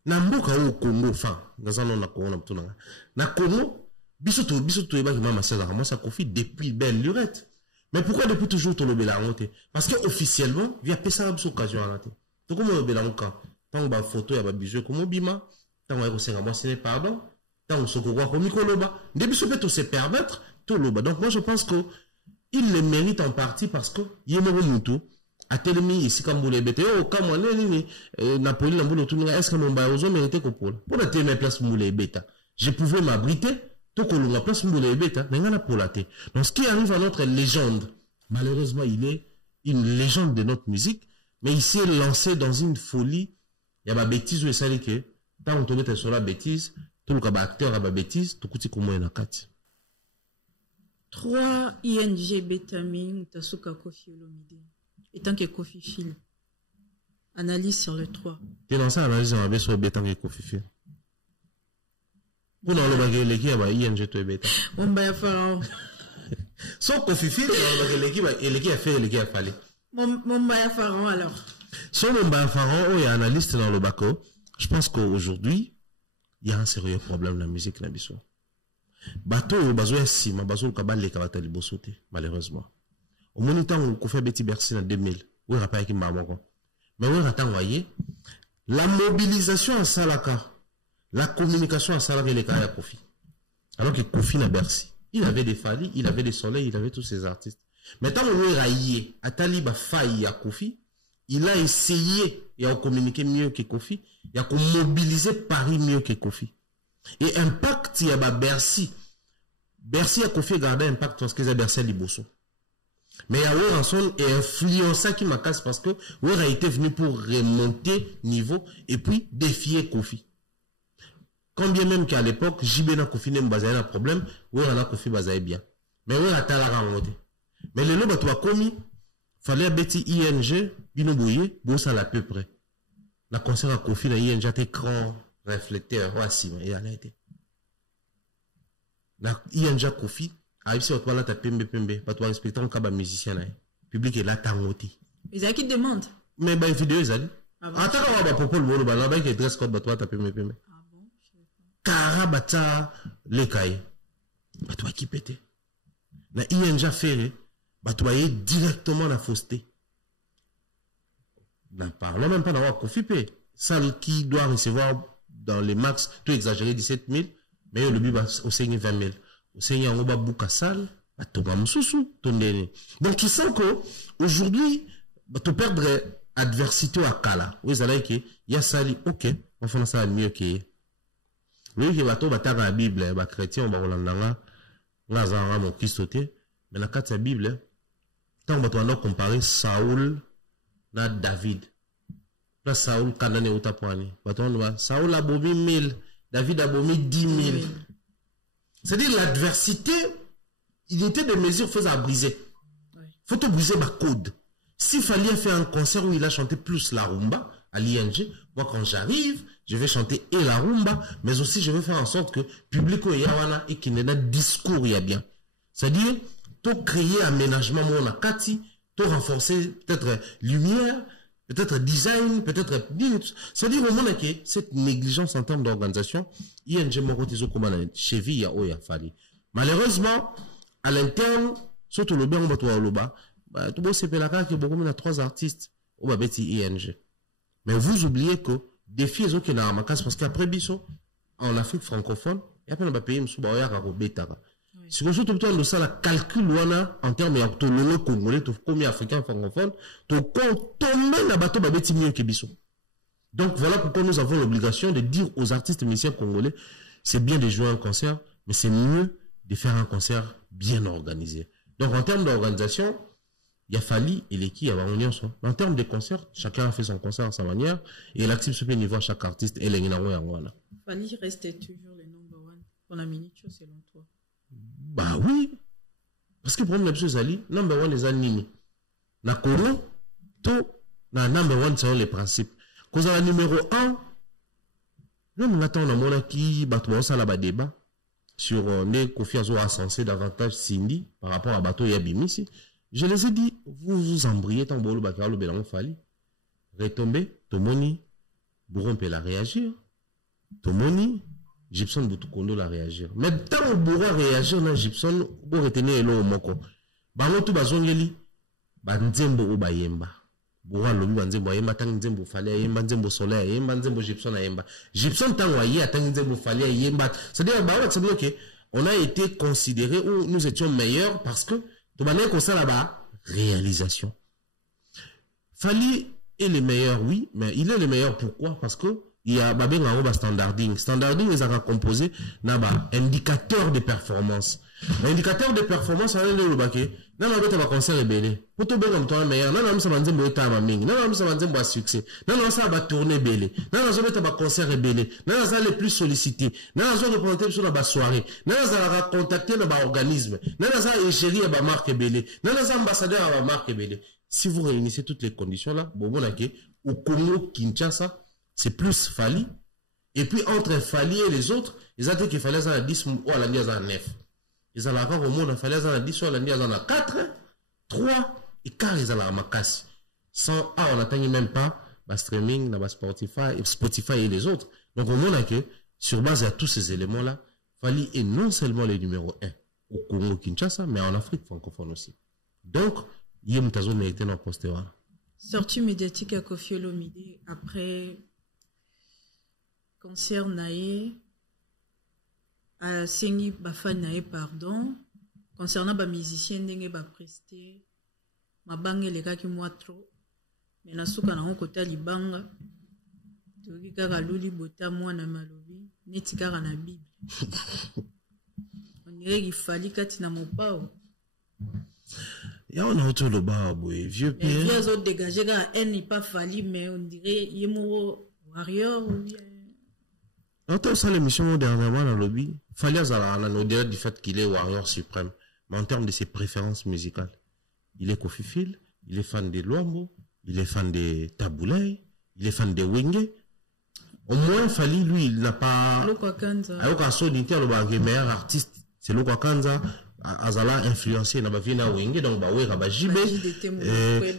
Na mboka au Congo, enfin, dans un na Congo, na Congo, bisoto, moi, ça confie depuis belle lurette. Mais pourquoi depuis toujours tu le bélangote? Parce que officiellement, il y a pas ça occasion à la tête. Donc, comment le bélangote? Tant que photo, il y a bijou comme bima, tant que c'est moi, c'est pardon, tant que ce qu'on voit comme Koloba, depuis ce fait, se permettre, tout le bas. Donc, moi, je pense que il le mérite en partie parce que, il y a un tout, à tel mis ici, comme vous les bêtez, oh, comme on est, Napoli, est-ce que mon baozo méritait qu'on pour la témer place pour les bêta? Je pouvais m'abriter, tout que la place pour les bêta, n'est pas pour la tête. Donc, ce qui arrive à notre légende, malheureusement, il est une légende de notre musique, mais il s'est lancé dans une folie. Il y a ma bêtise où il s'est dit que, tant qu'on te met sur la bêtise, tout le cas, acteur a ma bêtise, tout coup, comment il y a 4. 3 ING Bétamine, Tasuka Kofi Olomide. Et tant que Kofi Fil. Analyse sur le 3. Tu es dans ça, analyse sur le bétan que Kofi Fil. Pour dans le bagage, l'équipe, il y a ING, tu es bétan. On va y faire. Sauf Kofi Fil, l'équipe a fait, l'équipe a fallu. Mon Baya Pharaon alors. Sur mon Baya Pharaon, il y a un analyste dans le baco. Je pense qu'aujourd'hui, il y a un sérieux problème dans la musique, Nabiso. Bateau, bazo est si, ma bazo, le cabal, les cabatas, les bossotés, malheureusement. Au moins, temps, on fait Betty Bercy en 2000. Oui, rappelle avec Maman. Mais oui, attends, voyez. La mobilisation à Salaka, la communication à Salaka, les cas à Kofi. Alors que Kofi n'a Bercy. Il avait des Fali, il avait des Soleil, il avait tous ces artistes. Maintenant, on est raillé. Atali ba faille à Kofi. Il a essayé, il a communiqué mieux que Kofi. Il a mobilisé Paris mieux que Kofi. Et impact, il y a ba Bercy. Bercy a Kofi gardé impact parce qu'il a Bercy à Liboso. Mais il y a Weranson et influença qui m'a cassé parce que Wera a été venu pour remonter niveau et puis défier Kofi. Quand bien même qu'à l'époque, JB na Kofi n'a pas un problème, Wera na Kofi bazaye bien. Mais Wera t'a la remonté. Mais le lot, tu as commis, fallait bêti ING, binobouye, bosse à peu près. La concert à Kofi, la ING, écran, réflecteur, voici, il a été. La ING Kofi, a eu ce que tu as pembe, pas toi respecter un cas musicien, public est là, t'as monté. Ils ont qui demande. Mais bah, vidéo, ils allaient. En tant que propos, le bolo, là-bas, il y a dress code, bah, toi, t'as pembe. Ah bon? Karabata, les cailles. Bah, toi, qui pétait. La ING fait, bah, tu vas directement la fausseté. N'en parlons même pas d'avoir confipé. Celle qui doit recevoir dans les max, tout exagéré 17 000, mais le but va au Seigneur 20 000. Au Seigneur, on va bouca sale, à ton mamsoussou, ton déné. Donc, tu sens que, aujourd'hui, bah, tu perdrais adversité à Kala. Oui, ça il y a ça, ok, on fait ça mieux que. Oui, qui va tout, bah, la Bible, bah, chrétien, bah, on l'a mon Christoté, mais dans la Bible, tant que tu vas comparer Saoul na David. Là, Saoul, Kanane ou Tapoani. Saoul a bomi 1000, David a bomi 10 000. C'est-à-dire l'adversité, il était de mesures faisaient à briser. Faut te briser ma code. S'il fallait faire un concert où il a chanté plus la rumba à l'ING, moi quand j'arrive, je vais chanter et la rumba, mais aussi je vais faire en sorte que public yawana et qu'il n'ait pas de discours y a bien. C'est-à-dire, tout créer aménagement mon akati, tout renforcer peut-être lumière, peut-être design, peut-être c'est-à-dire au moment que cette négligence en termes d'organisation, ING Morotizo comme cheville ya oya fali. Malheureusement, à l'interne, surtout le bien on va toi au bas, bah tout beau c'est pelaka que beaucoup de 3 artistes au bas bêti ING. Mais vous oubliez que défi est qui n'a pas parce qu'après biso en Afrique francophone, il y a pas de pays m'sou ba oya ka betara. Si vous avez tout ça, la calcul en termes d'autonomie congolais, comme africain francophone, tu tomber la bateau babeti mieux que biso. Donc voilà pourquoi nous avons l'obligation de dire aux artistes musiciens congolais, c'est bien de jouer un concert, mais c'est mieux de faire un concert bien organisé. Donc en termes d'organisation, il y a Fali et l'équipe à Union. En termes de concert, chacun a fait son concert à sa manière, et l'actif se peut niveau à chaque artiste et l'engagement en Fali reste toujours le number one pour la minute selon toi. Bah oui. Parce que pour moi, les Ali, number one les animés. Na Congo, tout, na number one selon les principes. Cause à la numéro 1, là, on attend la monarchie, bateau, ça là, débat sur les confiances à sensé davantage Cindy par rapport à bateau Yabimisi. Je les ai dit, vous vous embrayez tant bolo bakar le bélan Fali. Retomber, Tomoni, Bourron peut la réagir. Tomoni, Gibson Boutukondo la réagir. Mais tant que Bourron réagir, na Gibson, vous retenez l'eau au moko. Bango tout bazongeli, banzembo ou bayemba. Bourron lobi banzembo ayemba, tant nzembo Fali ayemba, nzembo Soleil ayemba, nzembo Gibson ayemba. Gibson tant waye, tant nzembo Fali ayemba. C'est-à-dire, on a été considéré où nous étions meilleurs parce que tout manière comme ça là-bas, réalisation. Fali est le meilleur, oui, mais il est le meilleur pourquoi? Parce que il y a babé un standarding. Standarding, ils ont composé naba indicateur de performance. L'indicateur de performance, ça veut dire le baquet. Non, non, tu vas concert belé. Pour tout bien comme toi meilleur. Non, non, ça va dire boita maming. Non, non, ça va dire succès. Non, non, ça va tourner belé. Non, non, ça va concert belé. Non, non, ça les plus sollicités. Non, non, ça va représenter sur la soirée. Non, non, ça va contacter le organisme. Non, non, ça va égérie à la marque belé. Non, non, ça ambassadeur à la marque belé. Si vous réunissez toutes les conditions là, bon, au Congo, Kinshasa, c'est plus Fali. Et puis, entre Fali et les autres, ils ont dit qu'il fallait à 10 ou à la 9. Ils ont encore au monde, il fallait à 10 ou à la 4, 3, et 4, ils ont la Makassi. Sans, on n'atteignait même pas, streaming, Spotify et les autres. Donc, au monde, sur base de tous ces éléments-là, Fali est non seulement le numéro 1 au Congo, Kinshasa, mais en Afrique francophone aussi. Donc, il y a une zone qui a été dans le poste. Sortie médiatique à Koffi Olomide après concert naé à Sengi Bafan naé pardon concernant ba musicien ndenge ba presté ma bange les gars qui moi trop mais na suka na côté libanga to kaka luli bota mwana malobi neti kaka na bible on dirait qu'il fallait kati na mopao ya on a autour le bas vieux père les autres dégagés quand elle n'est pas fallu mais on dirait yemoro warrior ou bien on ça l'émission dernièrement dans le lobby fallait au-delà du fait qu'il est warrior suprême mais en termes de ses préférences musicales il est Koffi Phil il est fan de Luambo il est fan de Taboulay il est fan de Wenge au moins Fali lui il n'a pas alors qu'à son inter le meilleur artiste c'est Lokwa Kanza azala influencé na bavie na Wenge donc ba wera ba jibe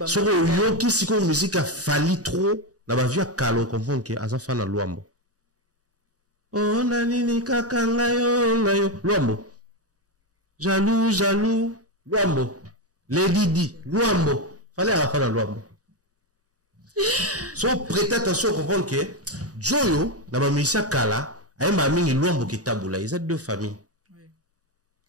sur yo qui siko musique a Fali trop na bavie kalo comprendre que aza fan na Luambo oh nani kaka ngayo Luambo jaloux Luambo Lady Di Luambo fallait à la fin na Luambo so prêtez attention comprendre que Joyo na ba musicien kala ayemba mingi Luambo ki Taboulay ils sont deux familles.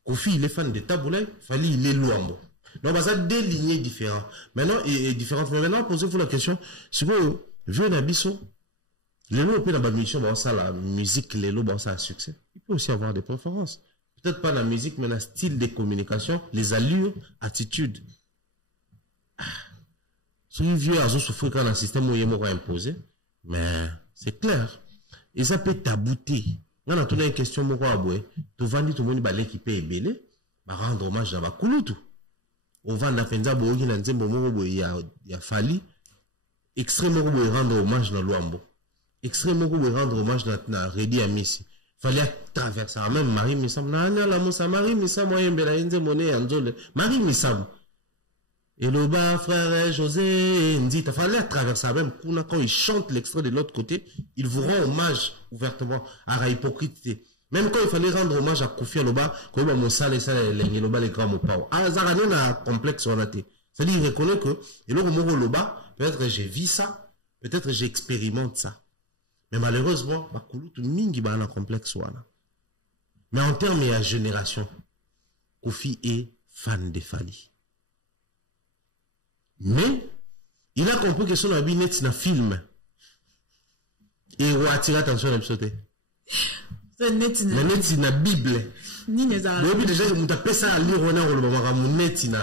Koffi, il est fan de Taboulay, Fali, il est Luambo. Donc, ça a deux lignées différentes. Maintenant, différentes. Mais maintenant, posez-vous la question, si vous, vieux Nabiso, les lots, dans la mission, ça, la musique, les lots, ça a succès. Il peut aussi avoir des préférences. Peut-être pas la musique, mais le style de communication, les allures, attitudes. Si vieux a souffert quand un système où il est imposé, mais c'est clair. Et ça peut tabouter. On a toute une question, moi, tu vas dire tout le monde va l'équiper belé, va rendre hommage à Bakulutu. On va na fenza bogi na nzembo moko il y a Fali, extrêmement rendre hommage na Luambo. Extrêmement rendre hommage na Redi Amisi. Fallait traverser même Marie Missam. Na la musa Marie Missam moi yembela nzembo ne anzole. Marie Missam. Et le bas frère José Ndita, fallait traverser même quand il chante l'extrait de l'autre côté, il vous rend hommage ouvertement à la hypocrite. Même quand il fallait rendre hommage à Koffi Aloba, quand il m'a ça les loba les grands mots. Ah, ça ramène un complexe on a été. C'est-à-dire, il reconnaît que, et là, au moment loba, peut-être j'ai vu ça, peut-être j'expérimente ça. Mais malheureusement, Bakulu, tout mingi ba un complexe wana. Mais en termes de génération, Kofi est fan de Fali. Mais, il a compris que son habit net na film. Et il a attiré attention à l'épisode. Mais net na Bible. Donc déjà, on t'a fait ça à lire, on a net na.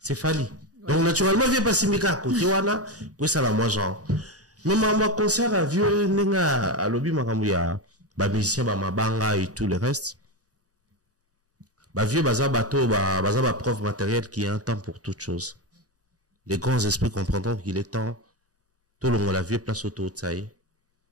C'est Fali. Donc naturellement, il pas si mika à côté, wana, pour ça la moi genre. Mais ma concert à vieux, nenga, à lobby, ma kamouya, ba musicien, ba mabanga et tout le reste. Ba vieux, baza bateau, baza prof matériel qui a un temps pour toute chose. Les grands esprits comprendront qu'il est temps, tout le monde la vieux place autour de ça,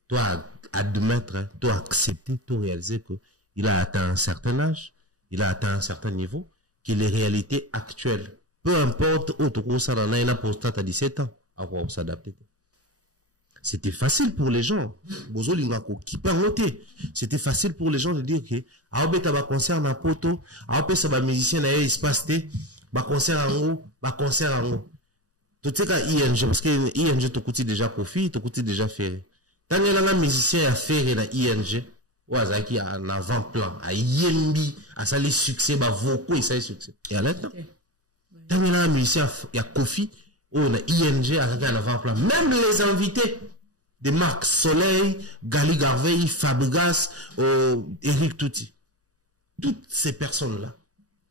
toi admettre, toi accepter, toi réaliser que il a atteint un certain âge, il a atteint un certain niveau, que les réalités actuelles, peu importe, autre ça dans il a pour à 17 ans, à quoi s'adapter. C'était facile pour les gens. Bozo lingako qui peut noter. C'était facile pour les gens de dire que ah ben t'as concert na poto, ah ben ça va musicien na il se passe ba concert en haut, ba concert en haut. Tout ça ING parce que ING te coûte déjà Kofi, te coûte déjà Ferré. Tant il y a un musicien à faire na ING, ouazaki a un avant-plan, à Yembi, à ça les succès, ba vocaux et ça les succès. Et à l'instant, tant il y a un musicien à Kofi, on a ING à un avant-plan. Même les invités de Marc Soleil, Gali Garvey, Fabregas, Eric Touti. Toutes ces personnes-là.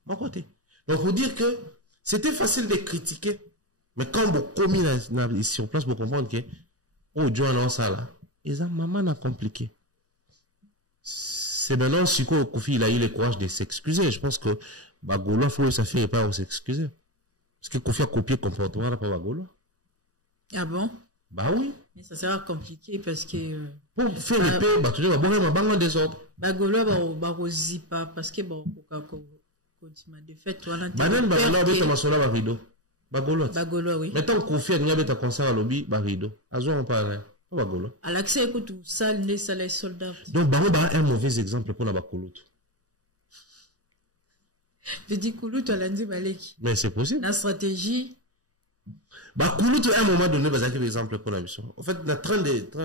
Mon côté. Donc, vous dire que c'était facile de critiquer. Mais quand vous commis sur place, vous comprenez que, oh, Dieu, non, ça là. Ils ont maman a compliqué. C'est maintenant, si Kofi, il a eu le courage de s'excuser. Je pense que, Bagolo, il faut que ça fait pas s'excuser. Parce que Kofi a copié le comportement de Bagolo. Ah bon? Bah oui. Mais ça sera compliqué parce que... Pour faire le paix, bah, tu dois avoir un des autres. Bagolo, bah, aussi pas, parce que, bon, quand tu m'as défait, toi, là, Banen, Bagolo, avec ma sola, Barido. Bagolo. Bagolo, oui. Mais tant qu'on fait, il y avait un concert à lobby, Barido. Azo, on parle, Bagolo. À l'accès, écoute, ça, les soldats. Donc, Bagolo, un mauvais exemple pour la Bakolo. Je dis Koulout, tu as l'andi Maleki. Mais c'est possible. La stratégie. Bah, Koulout, à un moment donné, bah, c'est l'exemple pour la mission. En fait, la train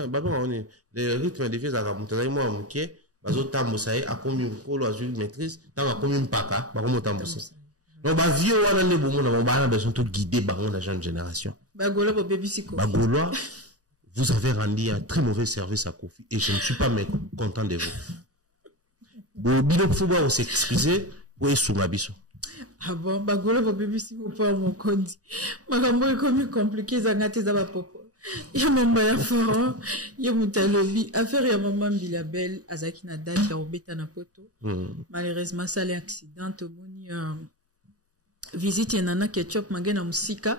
bah, on est, les rythmes des filles à la montagne, moi, ok, bah, zo tamboussaï, à combien de colo, à une maîtrise, tant à combien de paka, bah, comment tamboussaï. Donc, bah, vieux, on a les bon, on a besoin de guider, bah, on a la jeune génération. Bah, Golo, bah, baby, si Bah, Golo, vous avez rendu un très mauvais service à Kofi, et je ne suis pas content de vous. Bon, bidon, faut pas s'excuser, oui, sous ma biso. Ah bon, Bagolo va bébé si vous pas mon compte. Makambo est comme compliqué, zangate za popo. Ya mamba ya fort, ya mutalobi, affaire ya maman Bilabel, azaki na date ya obeta na poto. Malheureusement, ça l'accident, moni visite ya nana ketchup magena musika.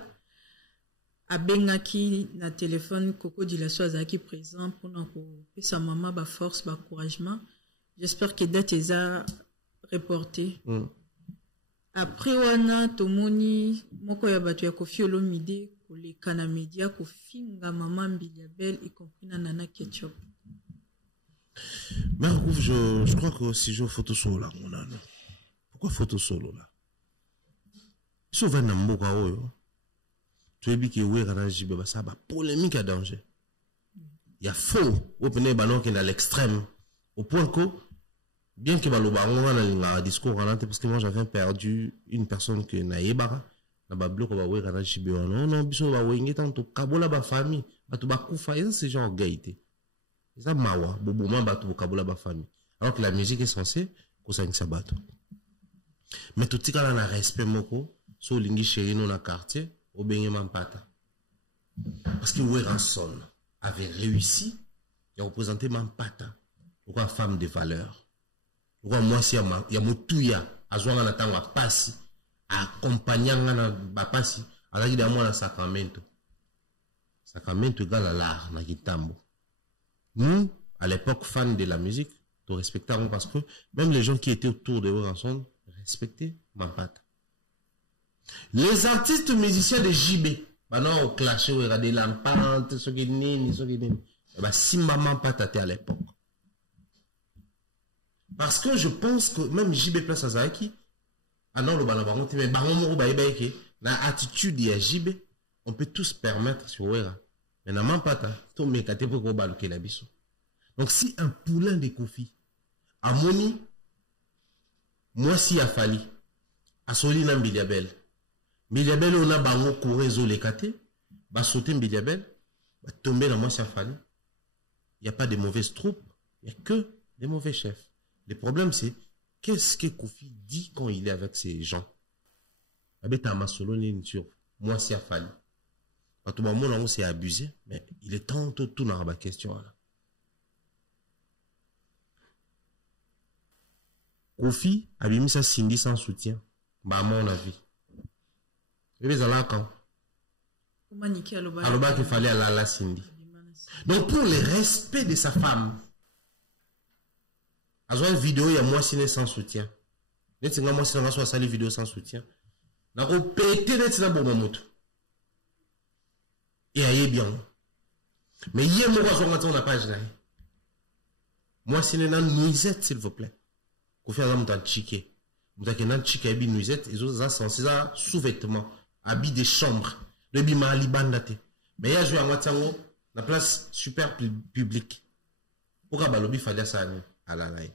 Abengaki na téléphone Coco Dilasso azaki présent pour na ko sa maman ba force, ba encouragement. J'espère que date eza reporté. Après wana tomoni moko ya bato ya Kofi Olomide koleka na media kofinga maman Bilabel y compris na nana ketchup. Mais je crois que si je photo solo là mon âne. Pourquoi photo solo là? Souvent na mboka oyo. Tu es bien que ouais kana jibe ba ça ba polémique à danger. Il y a faux au pene ballon qui est à l'extrême au point que bien que baloba on a un discours parce que moi j'avais perdu une personne que naïbara na ba bloc ba we kana jibe non biso ba wenge tanto kabola ba famille batu ba kufa et c'est genre gaieté ça mawa boboma batu kabola ba famille alors que la musique est censée ko ça bato mais tout tika na respect moko so lingi chéri non na quartier au benye mampata parce que Weranson avait réussi à représenter mampata pourquoi femme de valeur. Pourquoi moi si ya mutuya azwanga na tango pasi accompagnanga na bapasi alaki da moi na sacramento égale à l'art na kitambo. Nous à l'époque fans de la musique nous respectons parce que même les gens qui étaient autour de Weranson respectaient Mampata. Les artistes musiciens de JB bah non au clash au regarder l'empante ce qui nini bah si maman Mampata à l'époque. Parce que je pense que même JB place à Zaki, ah non, le balabaron, mais baron baïbaïke, la attitude y a JB, on peut tous permettre sur Wera. Mais n'a même pas ta, tout me kate pour qu'on balouke la biso. Donc si un poulain de Kofi, à Moni, moi si a fallu, asoli na Mbiliabel. Mbiliabel on a bango courezo les kate, ba sauter Mbiliabel, ba tomber dans moi ça Fali. Il n'y a pas de mauvaises troupes, il n'y a que des mauvais chefs. Le problème c'est qu'est-ce que Kofi dit quand il est avec ces gens? Abeta masolo ni sur moi c'est Fali. Quand tout le monde c'est abusé, mais il est temps tout dans la question là. Kofi a mis sa Cindy sans soutien. Bah, à mon avis. Et les quand alors qu'il fallait aller à la Cindy. Donc, pour le respect de sa femme, à une vidéo, il y a moi signé sans soutien. Net singa moi signé sur la vidéo sans soutien. N'a pas pété net singa bon moto. Et aïe bien. Mais hier, moi, je vais la page là. Moi signé dans nuisette, s'il vous plaît. Kofi a un chiqué. Vous avez un chiqué habit nuisette, et autres sont ça sous-vêtements, habits de chambre, de bima libandate. Mais il y a joué à Matango, la place super publique. Pourquoi balobi fallait ça à la laï?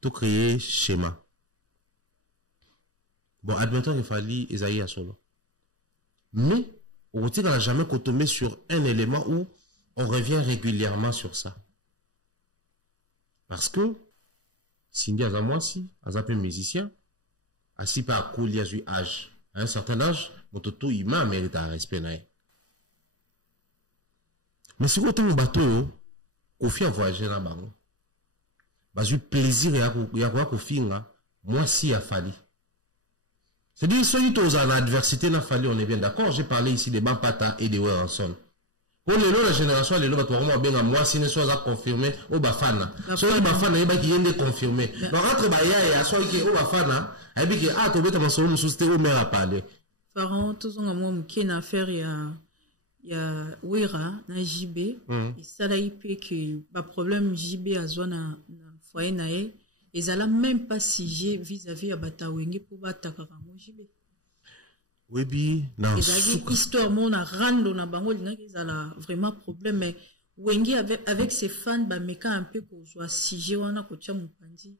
Tout créer schéma. Bon, admettons qu'il fallait Esaïe à solo. Mais, on n'a jamais tombé sur un élément où on revient régulièrement sur ça. Parce que, Cindy a moi si, a un musicien, assis par cool, il a eu âge. À un certain âge, mon toto, il m'a mérité un respect. Mais si vous avez un bateau, Kofi a voyagé là-bas. J'ai eu plaisir et à voir Kofi, moi si a fallu. C'est-à-dire, celui qui a l'adversité n'a fallu, on est bien d'accord. J'ai parlé ici des Bampata et des Weranson. Pour la génération, les lots, moi, si ne soit confirmé, au Bafana. Soit le Bafana, il y a des confirmés. Donc, entre Baya et à soit qui au Bafana, il y a des gens qui ont été au maire à parler. Pharaon, tout le monde qui a une affaire, il y a Wera, na JB, et ça, là, il peut que, le problème JB a zone na foyer nae, et ça l'a même pas sigé vis-à-vis à Batawenge pour battre JB. Oui, bien, non. Histoire, mon a rando na bango, ils ont vraiment problème, mais Wengi avec ses fans, bah, meka un peu qu'on soit sigé, on a coaché mon pandi,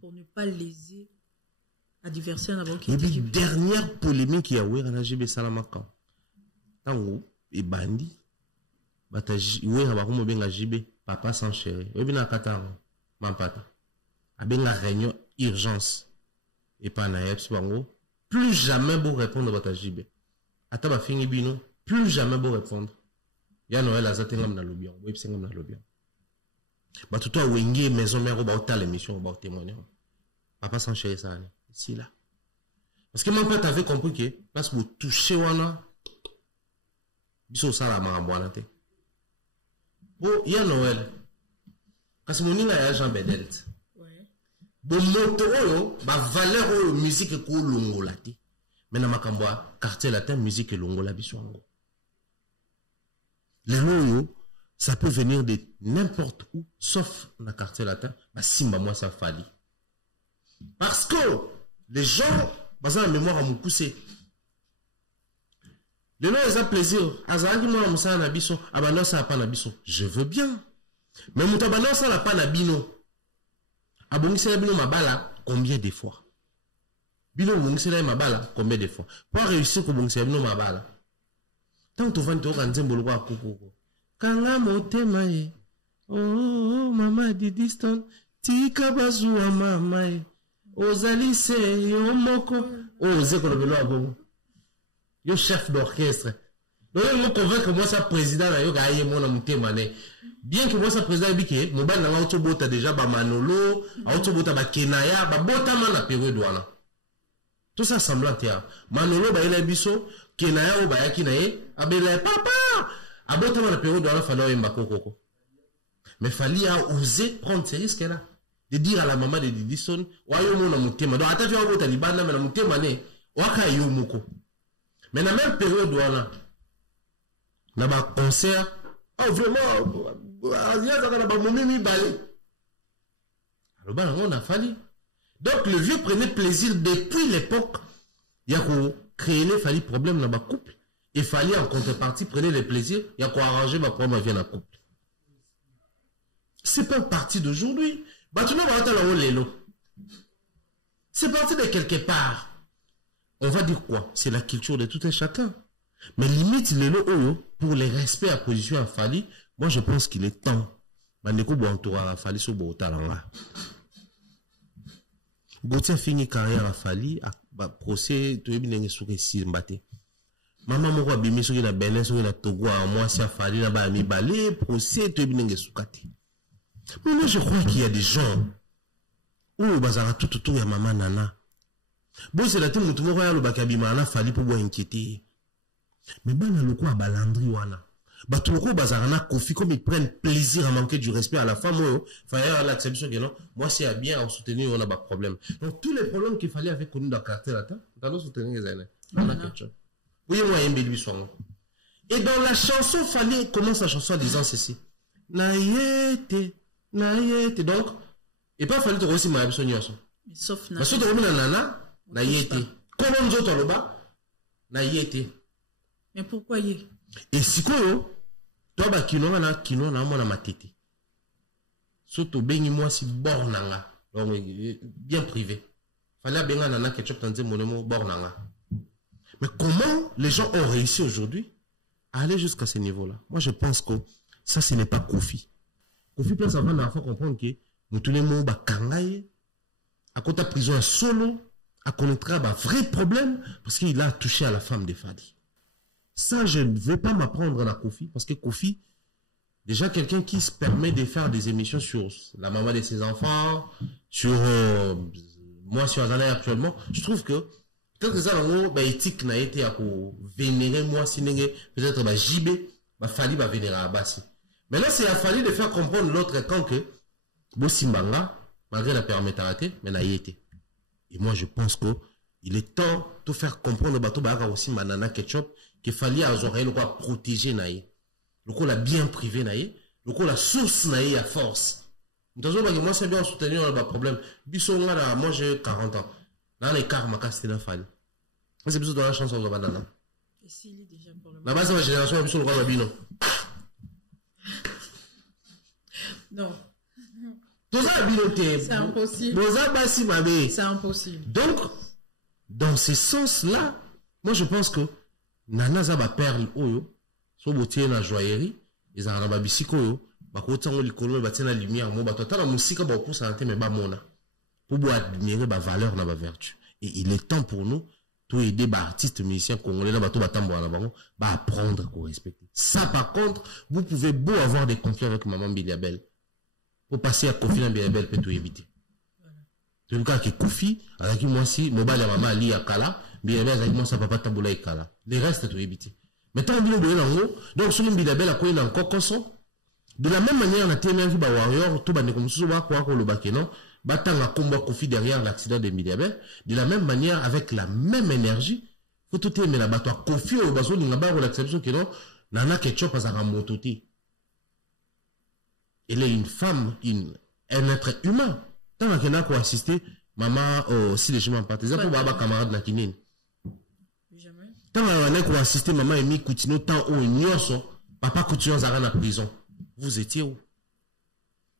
pour ne pas léser adversaire na bango. Et puis, dernière polémique qui a eu, on a JB Salamaka. Tango, et bandi, bata, oui, on va comme bien JB, papa sans chéri. Oui, bien, à Qatar, mampata. A bien la réunion urgence. Et pas naïf, bango. Plus jamais vous répondre à votre JB. Attends, ma fille bino, plus jamais vous répondre. Ya Noël a zaté ngam na lobian, web c'est ngam na lobian. Bah tout toi wenge maison mère au bauta l'émission au bauta témoigner. Papa sans chéri ça ici là. Parce que mon père avait compris que parce que vous touchez wana biso ça la marambwana te. Bon, ya Noël. Parce que mon ina ya Jean Bedelt. Bon moto ba valeur musique ko longola ti mais na makambo quartier latin musique longola biswango les loyo ça peut venir de n'importe où sauf na quartier latin ba simba moi ça fali parce que les gens bazan mémoire à moukoussé les loyo ils ont plaisir azangi moi musa na biso abano ça pas na biso je veux bien mais mutabano ça na pas na bino abongisela bino mabala combien de fois? Bino bongisela mabala combien de fois? Pour réussir ko bongisela bino mabala. Tant to vanto ka nzembo lo kwa kokoko. Kanga motema ye. Oh mama di distant tika bazua mama ye. Ozali se yo moko. Oh zeko lo belo abo. Yo chef d'orchestre. Donc je me convainc que moi ça président là yo ga ye mona motema ne. Bien que moi ça président biki mo ba na autobota déjà ba manolo autobota ba kenaya ba bota mana période wana tout ça semblant tia manolo ba ila biso kenaya o ba yaki na ye abela papa abota mana période wana fallait yemba kokoko mais fallait oser prendre ces risques là de dire à la maman de Didison wa yo mona mutema donc atatu wa bota libanda mais na mutema ne waka yo moko mais na même période wana na ba concert oh vraiment alors, on a fallu. Donc, le vieux prenait plaisir depuis l'époque. Il y a créé les fallu problème dans ma couple. Il fallait en contrepartie prenez le plaisir. Il y a quoi arranger ma problème vie dans couple. C'est pas parti d'aujourd'hui. C'est parti de quelque part. on va dire quoi? C'est la culture de tout un chacun. Mais limite, pour les respects à position à Fali, moi je pense qu'il est temps. Bandeko Boantoura a Fali sur Botalanga. Gauthier fini carrière à Fali, à procès, tu es bien souké si mbate. Maman moko bimi souké na Benin, souké na Togo, à moi si à Fali, na ba mi balé, procès, tu es bien soukati. Mais moi je crois qu'il y a des gens où bazara tout autour ya maman nana. Bon c'est la tête mutu moko ya lo bakabima na Fali pour boire inquiéter. Mais bana loko a balandri wana. Bato loko bazara na Kofi comme ils prennent plaisir à manquer du respect à la femme, il fallait avoir l'acception que non, moi c'est bien à soutenir, on a pas de problème. Donc tous les problèmes qu'il fallait avec nous dans le caractère là, dans soutenir les années. Oui, moi un bébé soin. Et dans la chanson, fallait commence la chanson en disant ceci. Naïete. Donc, et pas fallait te aussi ma besoin sauf parce que tu as nana, naïete. Comment nous autres là-bas, naïete. Mais pourquoi y? Et si quoi, toi, bah, kino na moi na matete. Surtout, béni moi si bornanga. Donc, bien privé. Fallait bien nana ketchup tanzé mon mot bornanga. Mais comment les gens ont réussi aujourd'hui à aller jusqu'à ce niveau-là? Moi, je pense que ça, ce n'est pas Kofi. Kofi place avant d'en faire comprendre que nous tous les mots, bah, kangaye, à côté de prison solo, à connaître un vrai problème parce qu'il a touché à la femme de Fadi. Ça, je ne veux pas m'apprendre à Kofi, parce que Kofi, déjà quelqu'un qui se permet de faire des émissions sur la maman de ses enfants, sur moi sur Azalai actuellement, je trouve que peut-être que ça, éthique n'a été à vénérer moi, si peut-être JB, Fali va vénérer à Bassi. Mais là, c'est à Fali de faire comprendre l'autre camp que Bossimbanga, malgré la permettarité, mais n'a été. Et moi, je pense que il est temps de faire comprendre au bateau Baga aussi Manana Ketchup qu'il fallait à Zoré le quoi protéger naïe. Le coup la bien privé naïe, le coup la source naïe à force. Dans un moi c'est bien soutenir le problème. Bisonga là, moi j'ai 40 ans. Là les karma casté dans Fali. C'est plutôt dans la chanson de Banana. Et s'il est déjà pour le la base de la génération a le roi Babino. Non. C'est impossible. C'est impossible. Donc, dans ce sens-là, moi je pense que Nana Zaba perle oyo, so botier na joaillerie, ils ont un bisiko yo, bakota ngo likolo batia na lumière mo batota la musique ba pour santé mais ba mona. Pour boire admirer ba valeur na ba vertu. Et il est temps pour nous tout aider ba artistes musiciens congolais na bato batambo na bango ba apprendre à respecter. Ça par contre, vous pouvez beau avoir des conflits avec maman Biliabel. Pour passer à Kofi na Biliabel peut tout éviter. C'est le cas que Kofi, avec moi si, mobile à maman Ali à Kala, bien avec moi ça papa taboula et Kala. Les restes tout éviter. Mais tant bien de l'ango, donc sur une bidabelle à quoi il a encore consent. De la même manière, on a tellement vu warrior, tout bande comme ça, quoi le bakeno, battant à combat Kofi derrière l'accident de bidabelle. De la même manière, avec la même énergie, faut tout aimer la bateau Kofi au bateau de la barre l'acception que non, nana ketchup à sa montoti. Elle est une femme, un être humain. Tant qu'elle a quoi assister, maman, si les chemins partisans, pour baba camarade na kinine. Jamais. Tant qu'elle a quoi assister, maman Emi Koutino, tant au nyoso, papa Koutino zara na prison. Vous étiez où?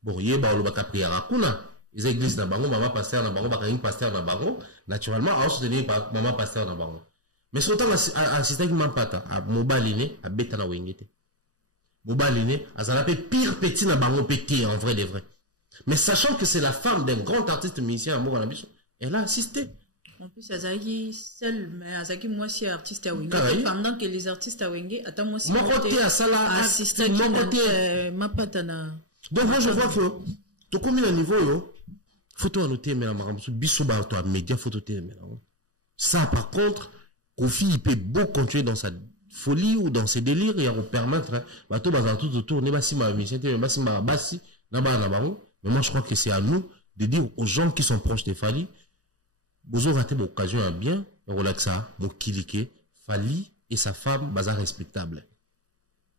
Bon, yé ba lo baka prière akuna. Les églises na bango, maman pasteur na bango, baka yin pasteur na bango. Naturellement, à soutenir maman pasteur na bango. Mais surtout assister qui m'empata, à mobaline, à beta na wengete. Mobaline, à zalape pire petit na bango petit en vrai de vrai. Mais sachant que c'est la femme d'un grand artiste musicien amour à la biche, elle a assisté. En plus, Azaki seul, mais Azaki moi c'est artiste à Wenge. Pendant que les artistes à Wenge, attends moi c'est mon côté à ça là, assisté mon côté ma patana. Donc moi je vois que tout comme il a niveau yo, photo annoté mais la maram biso ba toi média photo té mais ça par contre, Kofi il peut beau continuer dans sa folie ou dans ses délires et à vous permettre bateau bazar tout autour ne ba si ma mission té ba si ma basi na ba na bango. Mais moi, je crois que c'est à nous de dire aux gens qui sont proches de Fali, vous aurez raté l'occasion à bien, relaxa, Mokilike, Fali et sa femme, bazar respectable.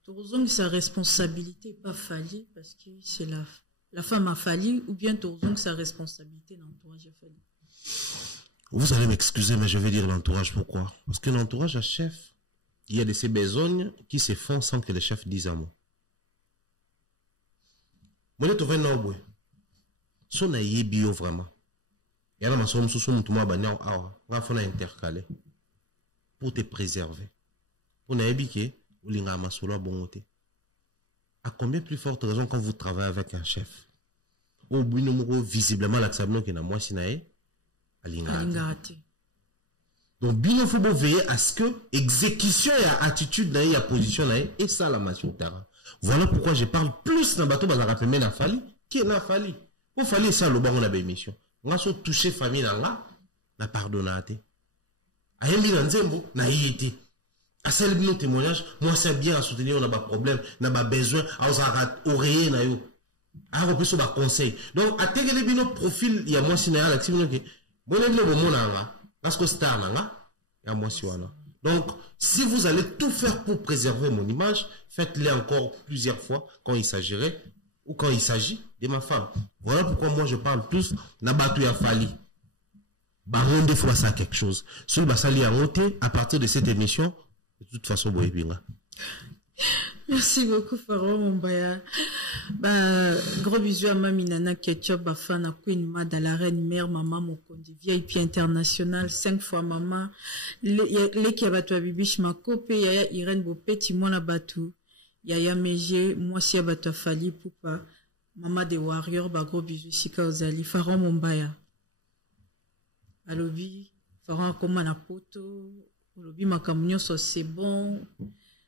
Tourzong, sa responsabilité, pas Fali, parce que c'est la femme à Fali, ou bien Tourzong, sa responsabilité dans l'entourage à Fali. Vous allez m'excuser, mais je vais dire l'entourage, pourquoi? Parce que l'entourage à chef, il y a de ces besognes qui se font sans que le chef dise un mot. Moi, je vais son a yé bio vraiment. Il y a un maçon sous son touma banyan, on va faire intercaler. pour te préserver. Pour n'habiter, ou l'ingama solo bonté. À combien plus forte raison quand vous travaillez avec un chef? Ou visiblement l'accès qui n'a moi sinae à l'ingate. Donc bien faut veiller à ce que exécution et attitude et position et ça la maturité. Voilà pourquoi je parle plus dans bateau bazar rappeler na fali qui na fali. Ou fali ça le bon on a bien mission. On a so toucher famille là na pardonnaté. Ayembi na nzembo na yité. À celle de nos témoignages, moi c'est bien à soutenir, on a pas problème, on a pas besoin, à oreiller na yo. À repris sur bas conseil. Donc à tel que nos profil il y a moi signal actif que bon le bon nanga parce que star nanga il y a moi si wana. Donc si vous allez tout faire pour préserver mon image, faites-le encore plusieurs fois quand il s'agirait ou quand il s'agit de ma femme. Voilà pourquoi moi je parle plus na batu ya fali. Baron des fois ça quelque chose. Sur basali a monté à partir de cette émission. De toute façon, Boyebinga. Merci beaucoup, Pharaon Mombaya. Gros bisous à Mami Nana Ketchup, Bafana Queen Mada, la reine mère, maman Mokondi, VIP international, 5 fois maman, les qui abattu à Bibiche Makope, Yaya Irène Bopé, Timona Batou, Yaya Meje, moi si abattu à Fali Poupa, maman des Warriors, gros bisous, Sika Ozali, Pharaon Mombaya. Alobi, Pharaon Akomana Poto, Olobi makamunyo so c'est bon,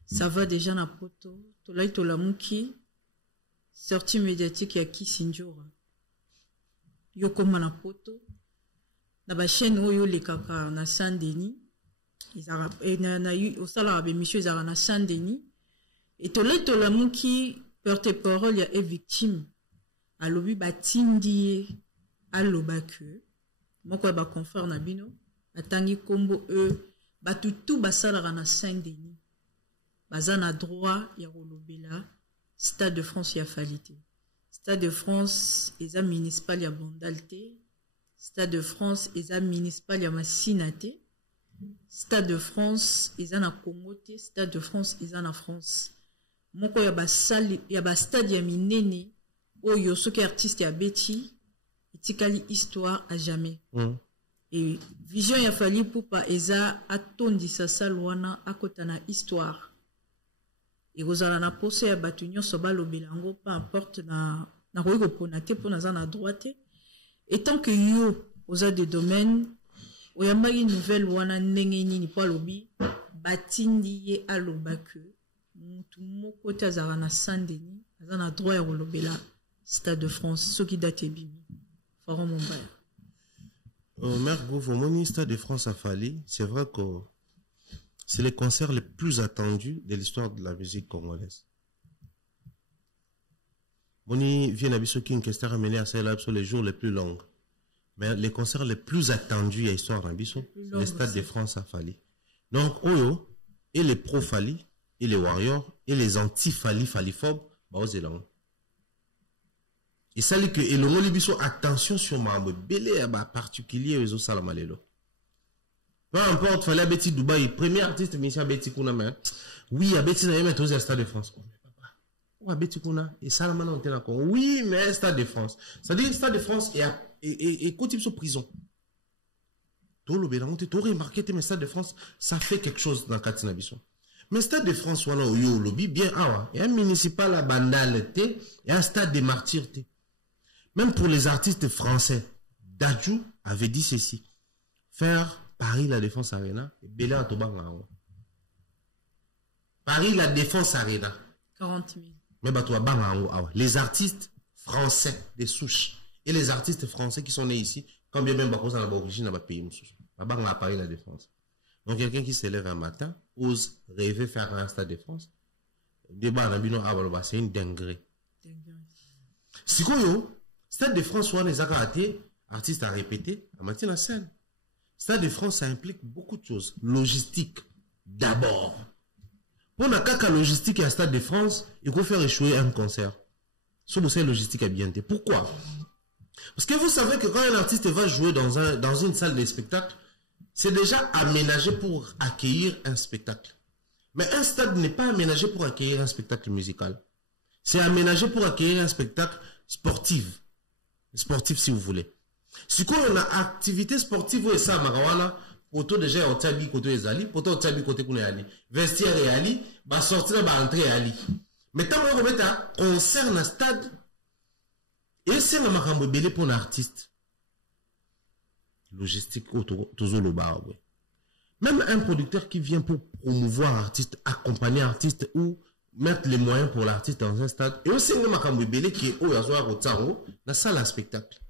ça va déjà na poto. Tolai tolamuki, sortie médiatique ya Kisinjora. Yoko mana poto. Na ba chaîne oyo le kaka na Saint-Denis. Ils na eu au sala be monsieur ils na Saint-Denis. Et tolai tolamuki porte-parole ya victime. Alobi batindi alobake. Moko ba confrère na bino, atangi kombo Batutu basala na Saint-Denis. Bazana droit ya rolobela. Stade de France ya falité. Stade de France eza municipal ya Bondalité. Stade de France eza municipal ya Massinate. Stade de France eza na Congote. Stade de France eza na France. Moko ya basali ya ba stade ya minene. Oyo soki artiste ya beti. Itikali histoire à jamais. Et vision ya fali poupa eza atondi sa salwana akotana histoire. Et ozala na pose ya batunyo soba lobelango peu importe na roiko ponate pona za na droite. Et tant que yo oza de domaine oyambaki nouvelle wana ndenge nini po lobi batindi ye alobake mutu moko tazara na Saint-Denis aza na droit ya kolobela Stade de France soki date bimi. Pharaon Mombaya. Mère Gouv, au ministère de France à Fali, c'est vrai que c'est les concerts les plus attendus de l'histoire de la musique congolaise. Moni vient à Bissau qui une question ramenée à celle-là sur les jours les plus longs. Mais les concerts les plus attendus à l'histoire de Bissau, c'est les stades de France à Fali. Donc, Oyo, et les pro-Fali, et les Warriors, et les anti-Fali, Faliphobes, bah, aux élans. Et ça dit que et le Molibiso attention sur ma belé bah particulier aux salamalelo. Peu importe fallait à Betty Dubaï premier artiste Michel Betty Kuna mais oui à Betty na mettre au Stade de France. Oh mais papa. Ou à Betty Kuna et Salamana on tient encore. Oui mais Stade de France. Ça dit Stade de France et côté sur prison. Tout le bélan tu aurais remarqué mais Stade de France ça fait quelque chose dans Katina Bisson. Mais Stade de France voilà au yo lobby bien ah et un municipal à Bandalité et un stade de martyrs. Même pour les artistes français, Dadju avait dit ceci. Faire Paris la Défense Arena et Bela Tobanga. Paris la Défense Arena. 40 000. Mais bah toi banga. Les artistes français des souches et les artistes français qui sont nés ici, quand bien même bah ça n'a pas origine dans pays monsieur. Banga à Paris la Défense. Donc quelqu'un qui se lève un matin ose rêver faire un Stade de France. Débat na bino bah c'est une dinguerie. Si quoi Stade de France, on les a ratés, artistes à répéter, à maintenir la scène. Stade de France, ça implique beaucoup de choses. Logistique, d'abord. Pour la caca logistique à Stade de France, il faut faire échouer un concert. Sur le sein logistique à bien. Pourquoi? Parce que vous savez que quand un artiste va jouer dans une salle de spectacle, c'est déjà aménagé pour accueillir un spectacle. Mais un stade n'est pas aménagé pour accueillir un spectacle musical. C'est aménagé pour accueillir un spectacle sportif. Sportif si vous voulez. Si on a activité sportive et ça marawana poto déjà ya otabi côté ezali poto otabi côté kuna yali vestiaire yali ba sortir ba entrer yali mais tant qu'on mettre concert na stade et c'est na makambo belé pour l'artiste logistique autour le bar ouais. Même un producteur qui vient pour promouvoir artiste, accompagner artiste ou mettre les moyens pour l'artiste dans un stade. Et aussi, il y a un qui est dans la salle à spectacle.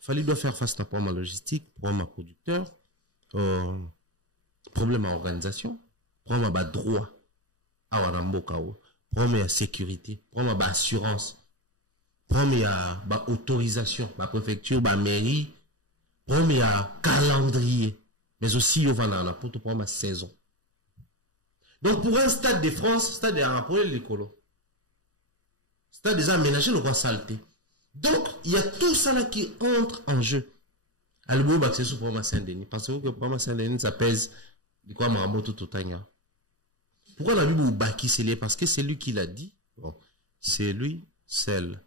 Fallait doit faire face à problème logistique, problème à producteur, problème à organisation, problème à droit, problème à sécurité, problème à assurance, problème à autorisation, à préfecture, à mairie, problème à calendrier. Mais aussi, il y a un pour ma saison. Donc, pour un stade de France, stade de rapport l'écolo. Stade déjà aménagé, le roi saleté. Donc, il y a tout ça là qui entre en jeu. Alors, bon, c'est sur pour ma Saint-Denis. Parce que pour ma Saint-Denis, ça pèse de quoi Maramoto Totanga. Pourquoi on a vu Boubaki c'est parce que c'est lui qui l'a dit. Bon, c'est lui, celle.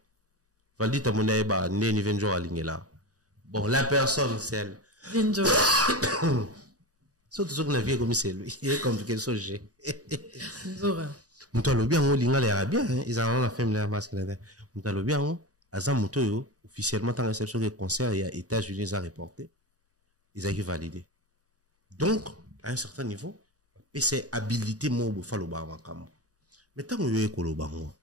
Valdi Tamouna Eba, né ni venjo là. Bon, la personne, celle. Surtout ce qu'on a vu comme c'est lui. Il est compliqué ce sujet. Muto bien on linga les arabiens, ils ont la femme la masque là. Muto bien on azam muto yo officiellement tant réception de concert et à États-Unis a reporté. Ils ont validé. Donc à un certain niveau et c'est habilité mo bo falo ba makam. Mais tant yo ekolo bango.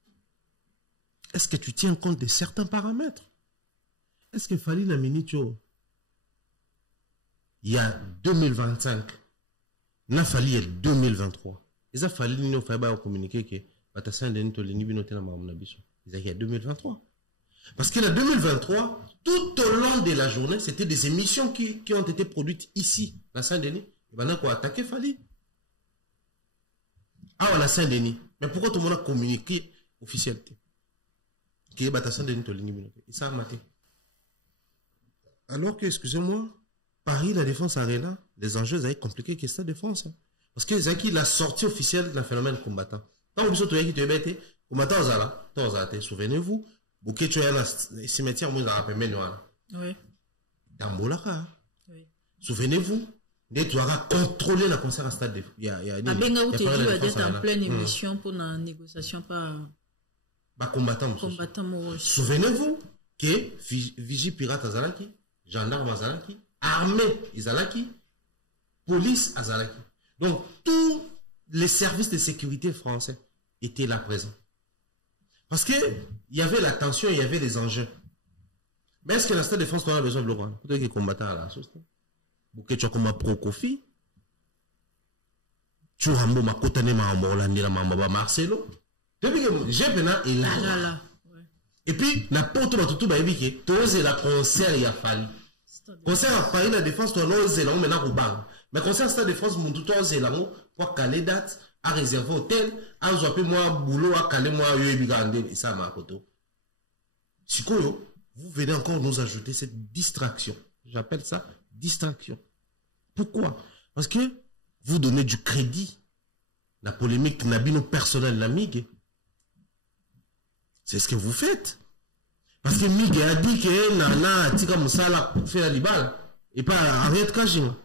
Est-ce que tu tiens compte de certains paramètres? Est-ce qu'il fallait la minute il y a 2025, il a fallu 2023. Il a fallu nous faire communiquer que il y a 2023. Parce que la 2023, tout au long de la journée, c'était des émissions qui ont été produites ici, à Saint-Denis. Et maintenant, quoi, attaquer Fali. Ah, on a Saint-Denis. Mais pourquoi tout le monde a communiqué officialité? Qui est Saint-Denis, il s'est armaté. Alors que, excusez-moi, Paris, la défense arena, les enjeux sont compliqués que cette défense. Parce que c'est la sortie officielle d'un phénomène combattant. Quand vous êtes qui combattant, souvenez-vous, vous qui êtes un cimetière, vous avez oui. Dambolaka. Oui. Souvenez-vous, vous avez contrôlé la concert à stade de. Il y a en pleine émission pour la négociation par. Combattant. Souvenez-vous que Vigie Pirate Azalaki, gendarme Azalaki, armée Azalaki, police Azalaki. Donc, tous les services de sécurité français étaient là présents. Parce que il y avait la tension, il y avait les enjeux. Mais est-ce que la Stade de France a besoin de l'Oran? Peut-être qu'il combattant à la sauce. Ou que tu as comme un pro-Kofi. Tu as un bon macotane ma Morlandi la mamba Marcelo. Depuis que j'ai pena et là. Et puis, la porte de tout baby qui est la concert il a fallu. Concert à Paris, la défense, toi, non, c'est là, maintenant, au bar. Mais concert Stade de France, mon tout c'est là, pour caler date, à réserver hôtel, à jouer moi, boulot, à caler moi, et ça, ma photo. Sikoyo, vous venez encore nous ajouter cette distraction. J'appelle ça distraction. Pourquoi? Parce que vous donnez du crédit. La polémique n'a pas personnel, la MIG. C'est ce que vous faites. Parce que MIG a dit que Nana, Tika Moussala, fait la libale. Et pas arrête Kajin.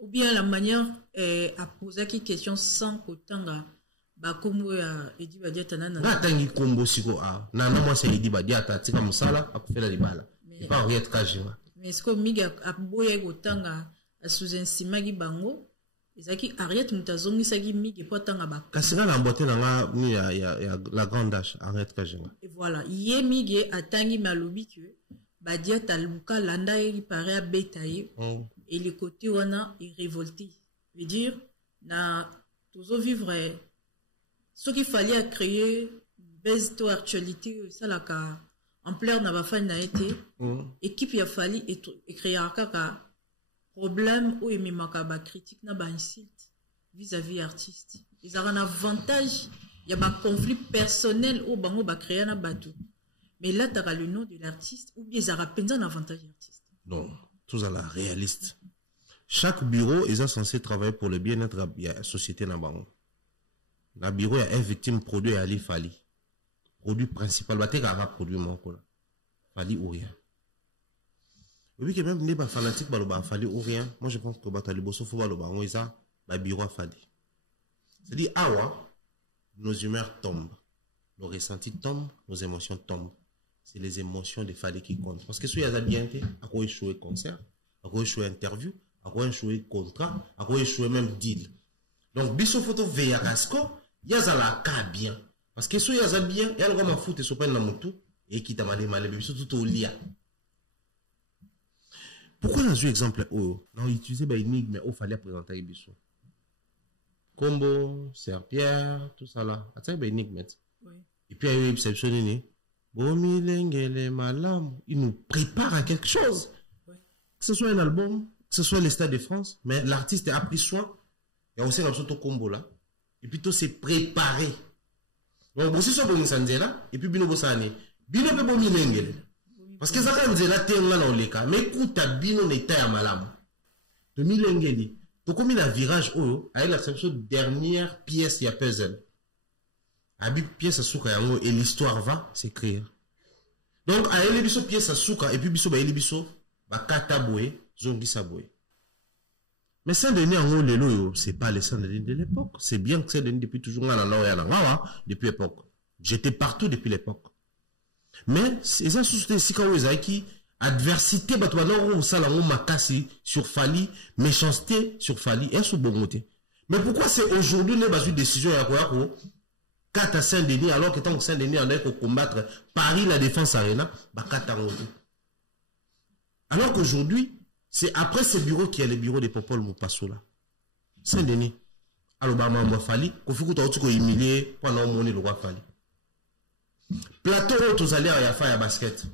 Ou bien la manière à poser qui question sans qu'autant comme Edi Badiata Nana. Là, tangi combo siko a. Nana moi c'est Edi Badiata, Tika Moussala, a fait la libale. Et pas arrête Kajin. Mais est-ce que MIG a boyé autant à sous-estimé Bango? Ezaki arrête mutazongi saki migi potanga ba. Kasina la mbote nanga ni ya la grande dash arrête kajinga. Et voilà, yé migi atangi malobi que badia taluka landa il paraît à betaye et le côté wana est révolté. Veut dire na toujours vivre ce qu'il fallait créer base to actualité ça la ka ampleur na ba fan na été équipe ya fali et créer kaka problème ou emimaka ba critique na ba insulte vis-à-vis artiste. Ils ont un avantage, il y a un conflit personnel ou bango ba créer na bateau. Mais là tu as le nom de l'artiste ou bien ils ont un avantage artiste. Non, tout ça là réaliste. Chaque bureau est censé travailler pour le bien-être de la société na bango. Le bureau a une victime produit Ali Fali. Produit principal, bah t'es grave produit mon quoi. Fali ou rien. Oui, que même les fanatiques, bah, fallait ou rien. Moi, je pense que bah, les bossons, faut bah, on est ça, bah, bureau fallait. C'est-à-dire, nos humeurs tombent, nos ressentis tombent, nos émotions tombent. C'est les émotions des fallait qui comptent. Parce que si il y a bien fait, à quoi échouer concert, à quoi échouer interview, à quoi échouer contrat, à quoi échouer même deal. Donc, biso photo veya casco, il y a la cas bien. Parce que si il y a bien, il y a le grand foot et se prend dans mon tout, et qui t'a mal, biso tout au lia. Pourquoi dans un exemple, on a utilisé l'énigme, mais il fallait présenter biso. Combo, Serpierre, tout ça là. Tu sais, l'énigme. Et puis, il y a eu une exception, il nous prépare à quelque chose. Que ce soit un album, que ce soit les Stades de France, mais l'artiste a pris soin. Il y a aussi un petit combo là. Et puis, tout s'est préparé. Donc, aussi, soit bon, ça là, et puis, bino bossane. Bino pe bon milengele. Parce que ça, quand on là, t'es là dans les cas. Mais écoute, bino n'est pas malam. De milengele. Donc, comme il a virage, avec l'exception de dernière pièce, il y a puzzle. Abi pièce à souka yango et l'histoire va s'écrire. Donc, à elle biso pièce à souka et puis biso ba ele biso ba kata boé, zongi sa boé. Mais Saint-Denis en lelo, c'est pas les Saint-Denis de l'époque. C'est bien que Saint-Denis depuis toujours là depuis l'époque. J'étais partout depuis l'époque. Mais c'est ça société si quand vous qui adversité batwana ou salango makasi sur Fali, méchanceté sur Fali et sur bongoté. Mais pourquoi c'est aujourd'hui ne pas une décision à quoi à Saint-Denis, alors que tant que Saint-Denis en est pour combattre Paris, la Défense Arena, alors qu'aujourd'hui, c'est après ce bureau qu'il y a le bureau des Popol Moupasso là. Saint-Denis. Alors, bah, Fali, qu'on fait que tu humilié pendant mon le roi Fali. Plateau, tous allés à Yafa et basket.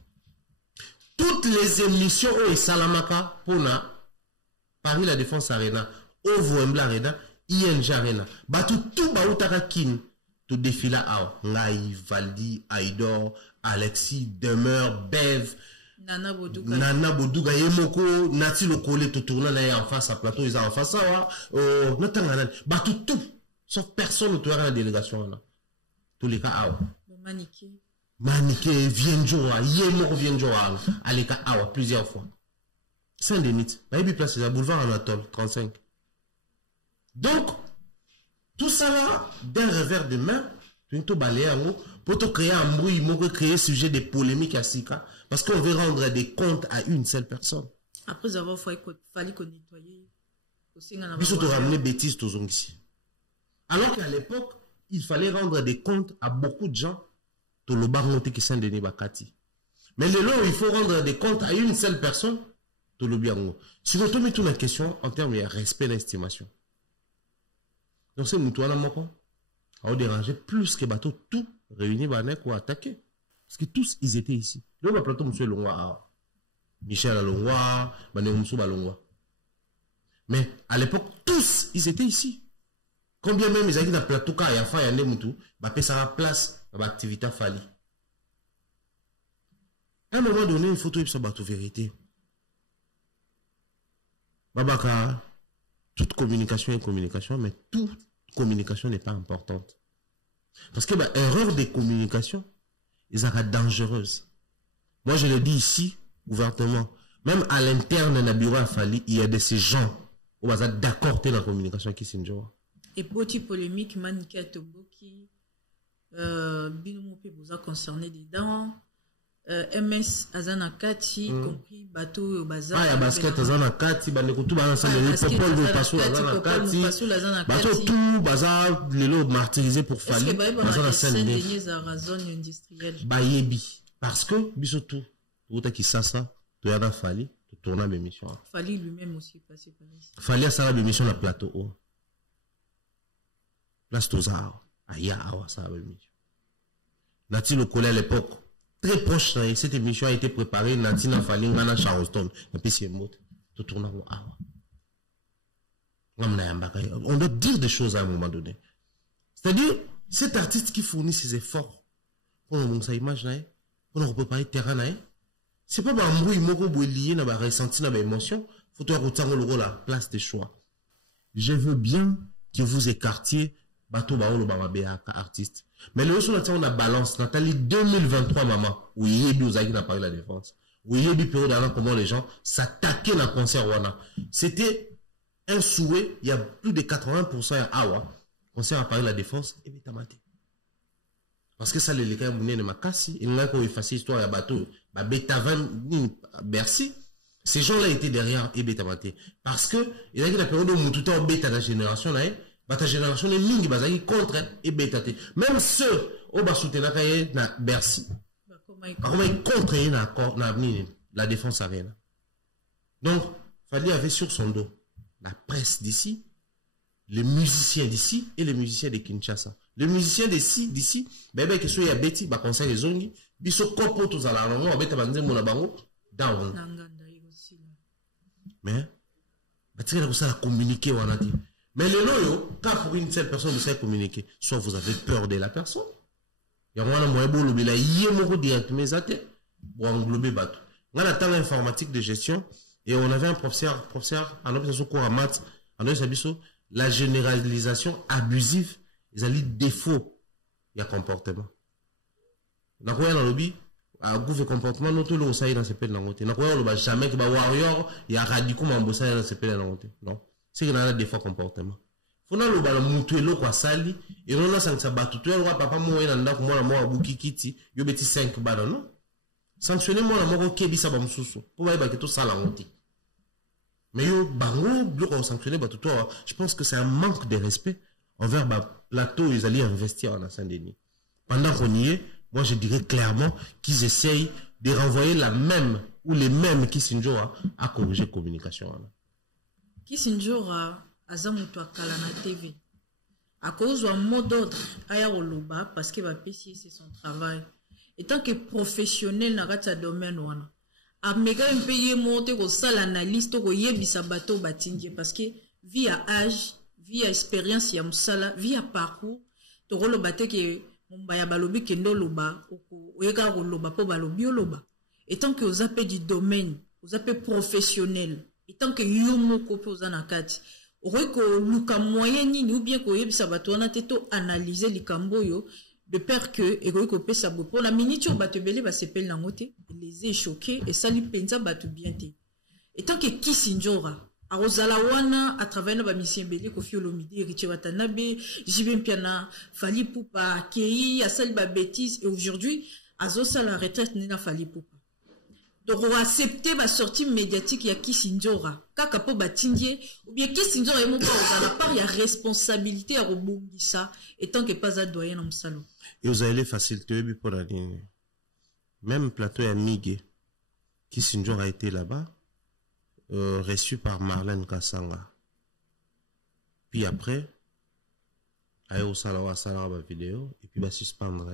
Toutes les émissions au Salamaka, Pona, Paris, la Défense Arena, Ovo Embla Arena, ING Arena, Batu tout Baoutara Kin. Tout défile à Ngaï, Valdi, Aïdor, Alexis, Demeure, Bev, Nana Bodouga, Yemoko, Nati Lokole, tout tournant là en face à plateau, ils ont en face ça, Natangana, bah tout, sauf personne autour de la délégation là. Tous les cas, Maniké, Vienjoa, Yemoko Vienjoa, Aleka Awa, plusieurs fois. Saint-Denis, bah, il y a place, c'est à boulevard Anatole, 35. Donc, tout ça là, d'un revers de main, pour te créer un bruit, pour créer sujet de polémique à Sika, parce qu'on veut rendre des comptes à une seule personne. Après avoir fallu qu'on nettoyer, il faut te ramener bêtises aux ici. Alors qu'à l'époque, il fallait rendre des comptes à beaucoup de gens, tout le baroté qui Saint-Denis Bakati. Mais le long, il faut rendre des comptes à une seule personne, tout le biango. Si vous tombe toute la question en termes de respect d'estimation. Donc c'est Moutouana Moko. On dérangeait plus que bateau tout réunis ou attaquer. Parce que tous ils étaient ici. Le plateau monsieur Longwa, Michel Longwa, Mané Moussouba Longwa. Mais à l'époque, tous ils étaient ici. Combien même ils avaient dans le plateau quand il y a fait un Moutou, bah ça a place dans l'activité Fali. À un moment donné, une photo ça bateau vérité. Babaka. Toute communication est communication, mais toute communication n'est pas importante. Parce que erreur de communication, ils sont dangereuses. Moi, je le dis ici, ouvertement. Même à l'interne de la bureau à Fali, il y a de ces gens où ils sont d'accord avec la communication qui s'enjoue. Et petite polémique, Manika Tomboki, Binomope vous a concerné dedans. MS Azana Kati, compris bateau au bazar. Ah, il y a basket Azana Kati, tout ensemble, les Popol de Passo Azana Kati, bateau tout, bazar, les lots martyrisés pour Fali. Bazar à Saint-Denis. Bayebi. Parce que, bisotou, tout qui ça, tu as Fali, tu tournes l'émission. Fali lui-même aussi passé par ici. Fali a ça l'émission à plateau. Place Tozar, Aya, ça l'émission. Nati le collègue à l'époque. Très proche, cette émission a été préparée, Natina Falingana Charleston, et puis c'est mot, tout tournant on doit dire des choses à un moment donné. C'est-à-dire, cet artiste qui fournit ses efforts pour nous montrer image, pour nous préparer terrain, c'est pas un bruit, lié, n'a pas ressenti, n'a pas émotion, faut te la place des choix. Je veux bien que vous écartiez bateau baolo bababéaka artiste. Mais le son on a balance Nathalie 2023 maman où il nous a parlé la défense. où il y a eu période avant comment les gens s'attaquaient dans le concert Wana. C'était un souhait, il y a plus de 80% à Awa, concert à Paris La Défense, et Bétamate. Parce que ça, les gars, ils n'ont pas cassé, ils n'ont pas effacé l'histoire à bateau, Bétavan, Bercy. Ces gens-là étaient derrière et Bétamate. Parce que, il y a eu la période où tout en bêta la génération, là, ta génération est mingi, bazaki contre et Bétate. Même ceux, au bas soutenir na Bercy. Comment ils contre la défense arena. Donc, Fali avait sur son dos la presse d'ici, les musiciens d'ici et les musiciens de Kinshasa. Les musiciens d'ici, bébé que soit Betty, ba conseil les zongi, biso kopo tous à la rango, abeta banze mona bango, down. Mais, tu vas communiquer ou on dit. Mais le loyo, quand pour une seule personne vous savez communiquer, soit vous avez peur de la personne. Il y a un moyen de il y a un directement pour englober bateau. On a la informatique de gestion et on avait un professeur en observation cours en maths, en observation la généralisation abusive, ils ont dit défaut, il y a comportement. Dans quoi il y a un lobby, à goût de comportement, nous tous les ossailles dans ce pays de l'angote. Dans quoi il y a jamais que warrior, il y a radicaux mais dans ce pays de l'angote. Non, c'est qu'il y a des fois comportement. Fona lo bala mutu elo kwa sali et on a sanctionné batu tu elwa papa mo ena ndako mwana mo abuki kiti yo beti 5 bala non sanctionner mwana mo ko kebisa ba mususu po ba ke to sala ngoti mais yo bango bloko sanctionner batu to je pense que c'est un manque de respect envers ba plateau ils allaient investir en Saint-Denis pendant qu'on y est moi je dirais clairement qu'ils essayent de renvoyer la même ou les mêmes Kissinjora à corriger communication Kissinjora azamuto akala na TV. À cause d'un mot d'ordre, aya oloba parce que va pessier c'est son travail. Et tant que professionnel na kati domaine wana. A mega mpeye monte ko sala analyste ko yebisa bato batinje parce que via âge, via expérience ya musala, via parcours, to roloba te ke mbaya balobi ke ndoloba oko oyeka roloba po balobi oloba. Et tant que aux appels du domaine, aux appels professionnels, et tant que yomo ko poza na kati Reko luka moyen ni ou bien ko yebisa bato wana teto analyser likambo yo de peur que ko pesa bo pour la minute bato belé ba sepel na ngote les est choqué et ça lui penza bato bien te et tant que Kissinjora a rozala wana à travers ba mission belé ko fiolo midi Riche Watanabe Jibe Mpiana Fali Poupa Kei a sali ba bêtise et aujourd'hui azo sala la retraite na Fali Poupa. Donc on va accepter la sortie médiatique ya Kissinjora kaka po batindie ou bien Kissinjora et mon père la part il y a responsabilité à rebongisa et tant que pas à doyen dans salon et vous avez les facilités pour la ligne même plateau à Miguel Kissinjora a été là-bas reçu par Marlène Kassanga puis après aille au salon à la vidéo et puis va suspendre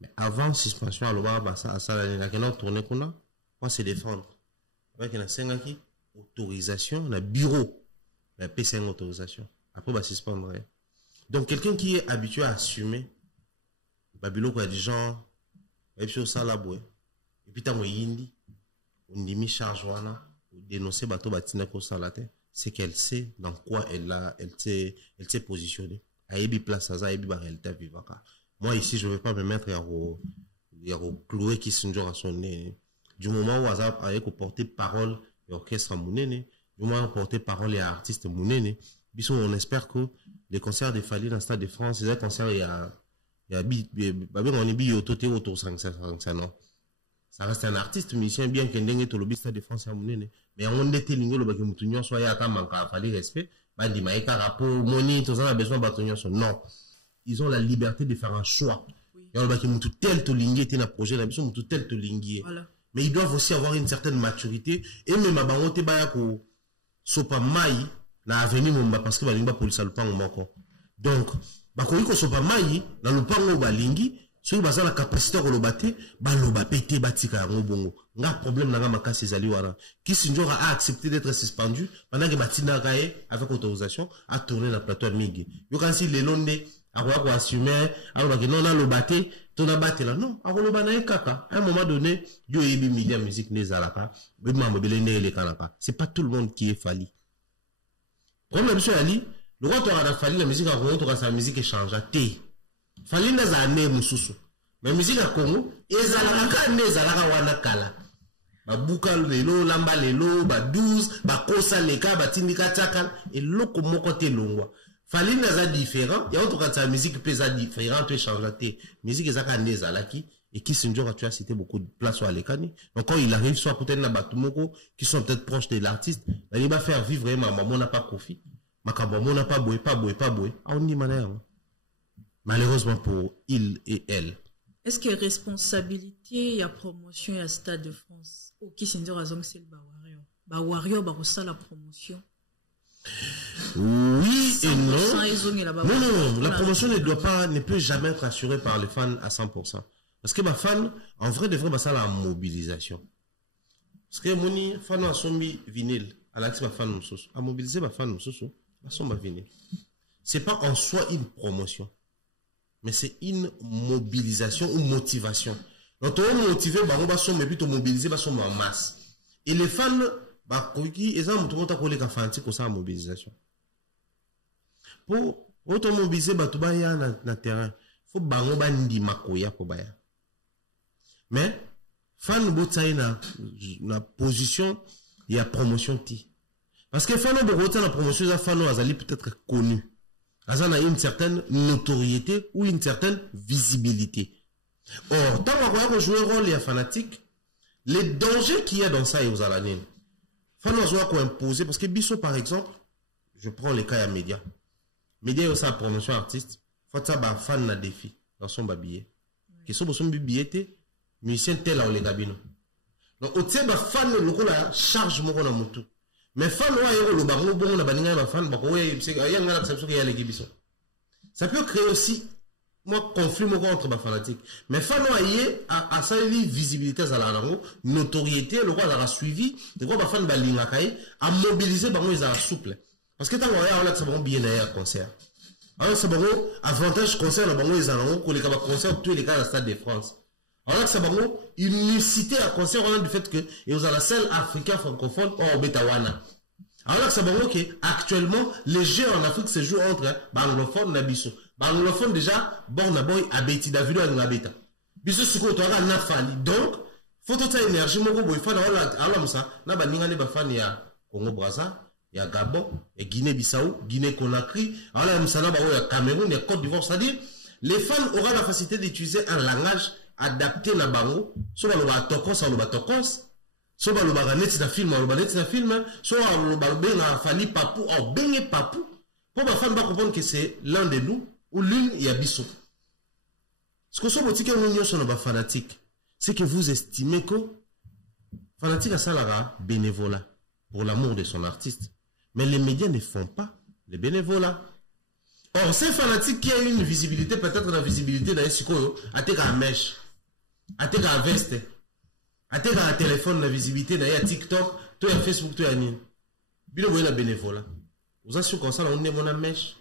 mais avant suspension à l'oba à ça la qu'on tourner qu'on a pour se défendre. Avec une autorisation, un bureau, la PC autorisation. Après, va suspendre. Donc, quelqu'un qui est habitué à assumer, Babylon, quoi, des gens, et puis au salaboué, et puis t'as yindi, on dit mi charge, ou dénoncer bateau batina ko salate, c'est qu'elle sait dans quoi elle s'est positionnée. Aïbi place à ça, aïbi ba réalité vivaka. Moi, ici, je ne vais pas me mettre à clouer Kissinjora à son nez. Du moment où Azap a porté parole et orchestre à Mounene, du moment où on porté parole et artiste Mounene, on espère que les concerts de Fali dans le Stade de France, les concerts, il y a non. Ça reste un artiste, musicien, bien qu'il ait tout le Stade de France à Mounene. Mais on était ligné le Bakimutunyo, soit il y a un Fali respect, Bandi Maïka, rapport, Moni, tout ça, a besoin de Batunyo. Non. Ils ont la liberté de faire un choix. Il y a le tel to lingué, t'es un projet, la mission, tel to lingué. Voilà. Mais ils doivent aussi avoir une certaine maturité. Et même à Bangote Bayako, Sopa Maï, na avenir Mumba, parce que Balimba pour le salopang Moko. Donc, Bakoiko Sopa Maï, dans le pango Balingi, ceux qui ont la capacité de l'obate, l'obapete batika bongo. Nga problème n'a pas cassé Zaliwara. Kissinjora a accepté d'être suspendu pendant que Batina Gaye, avec autorisation, a tourné la plateau de Migi. Yo quand si les londe, a quoi assumer, alors que non, on a l'obate, ton abatte là, non, a l'obana kaka. À un moment donné, yo ebi media musique ne zalaka, bema mobile les kanaka. C'est pas tout le monde qui est Fali. Problème monsieur Ali, le roi t'aura Fali, la musique à Congo, t'aura sa musique échange à thé. Fali n'a jamais mususu. Mais musique à Congo, ezalaka ne zalaka wana kala. ba bukal lelo lamba lelo ba 12 ba kosa leka ba tindika tchakal et loko moko te longwa fali naza différent ya autre quand musique pesa différent tu changeate musique ezaka neza laki et qui sinjora tu as cité beaucoup de place à lekani donc quand il arrive soit peut-être na batumoko qui sont peut-être proches de l'artiste il va faire vivre vraiment maman n'a pas profit makabo n'a pas boy on dit manière malheureusement pour il et elle. Est-ce que responsabilité ya promotion ya Stade de France ou qui sinjora zong c'est le Wario ba la promotion? Oui et non. Non, la promotion ne peut jamais être assurée par les fans à 100%. Parce que ma fan, en vrai, de vrai, bah, ça la mobilisation. Parce que mon fan a sombi vinyle, à l'axe ma fan m'sous, à mobiliser ma fan m'sous, à somba vinyle. C'est pas en soi une promotion, mais c'est une mobilisation ou motivation. Donc, on est motivé, bah, on va somber, mais puis on mobiliser, bah, somber en masse. Et les fans, bah, qui, ils ont tout le monde collé qu'à fanti, qu'on sa mobilisation. Pour automobiliser, bah, tout bah, y a na terrain. Faut bah, on va ndi makoya, pour bah, mais, fan botay na position, il y a promotion ti. Parce que fan botay na promotion, ça fan azali peut-être connu. Azan a une certaine notoriété ou une certaine visibilité. Or, tant qu'on jouer rôle et fanatique, les dangers qu'il y a dans ça et aux alanines. Fan a qu'on imposer, parce que Bisso par exemple, je prends les cas à média. Média est aussi promotion artiste, faut ça ba fan na défi dans son babillet. Qui sont son billet musicien tel à Olegabino. Donc, au tiers, fan, le la charge mon na mutu. Mais fan, le baron, bon, on a baninga, ma fan, ça peut créer aussi, moi, conflit, mon entre ma fanatique. Mais fan, a sa visibilité, à la notoriété, le roi a suivi, le roi, ma fan, a mobilisé, baron, ils ont souple. Parce que tant qu'on a, ça va bien d'ailleurs, concert. Alors, ça va, avantage concert, le baron, ils ont, qu'on les concert, tous les cas, à la Stade de France. Alors ça va une cité à concert du fait que et vous avez la seule africain francophone au Betawana. Alors ça va que actuellement les jeux en Afrique se jouent entre anglophone na biso. Anglophone déjà bon na boy abeti Davido na beta. Biso siko to na fali. Donc faut toute énergie moko boy fa na ala musa na baninga ne ba fan ya Congo Brazza, ya Gabon, et Guinée Bissau, Guinée Conakry, ala musa na ba ya Cameroun et Côte d'Ivoire, c'est-à-dire les fans auront la facilité d'utiliser un langage adapté na bango, soit le batokos, soit le baganet na film, soit le balbenga fali papou, ou bengue papou, pour ma femme va comprendre que c'est l'un de nous, ou l'une y a biso. Ce que soit boutique en union sur nos fanatiques, c'est que vous estimez que fanatique à salara bénévolat, pour l'amour de son artiste. Mais les médias ne font pas les bénévolats. Or, ces fanatiques qui ont une visibilité, peut-être la visibilité d'un sikoyo, à la mèche, à la veste, à la téléphone, la visibilité d'un TikTok, tout à Facebook, tout à Nîmes. Bilo boye la bénévolat. Vous avez su comme ça, on est mon mèche,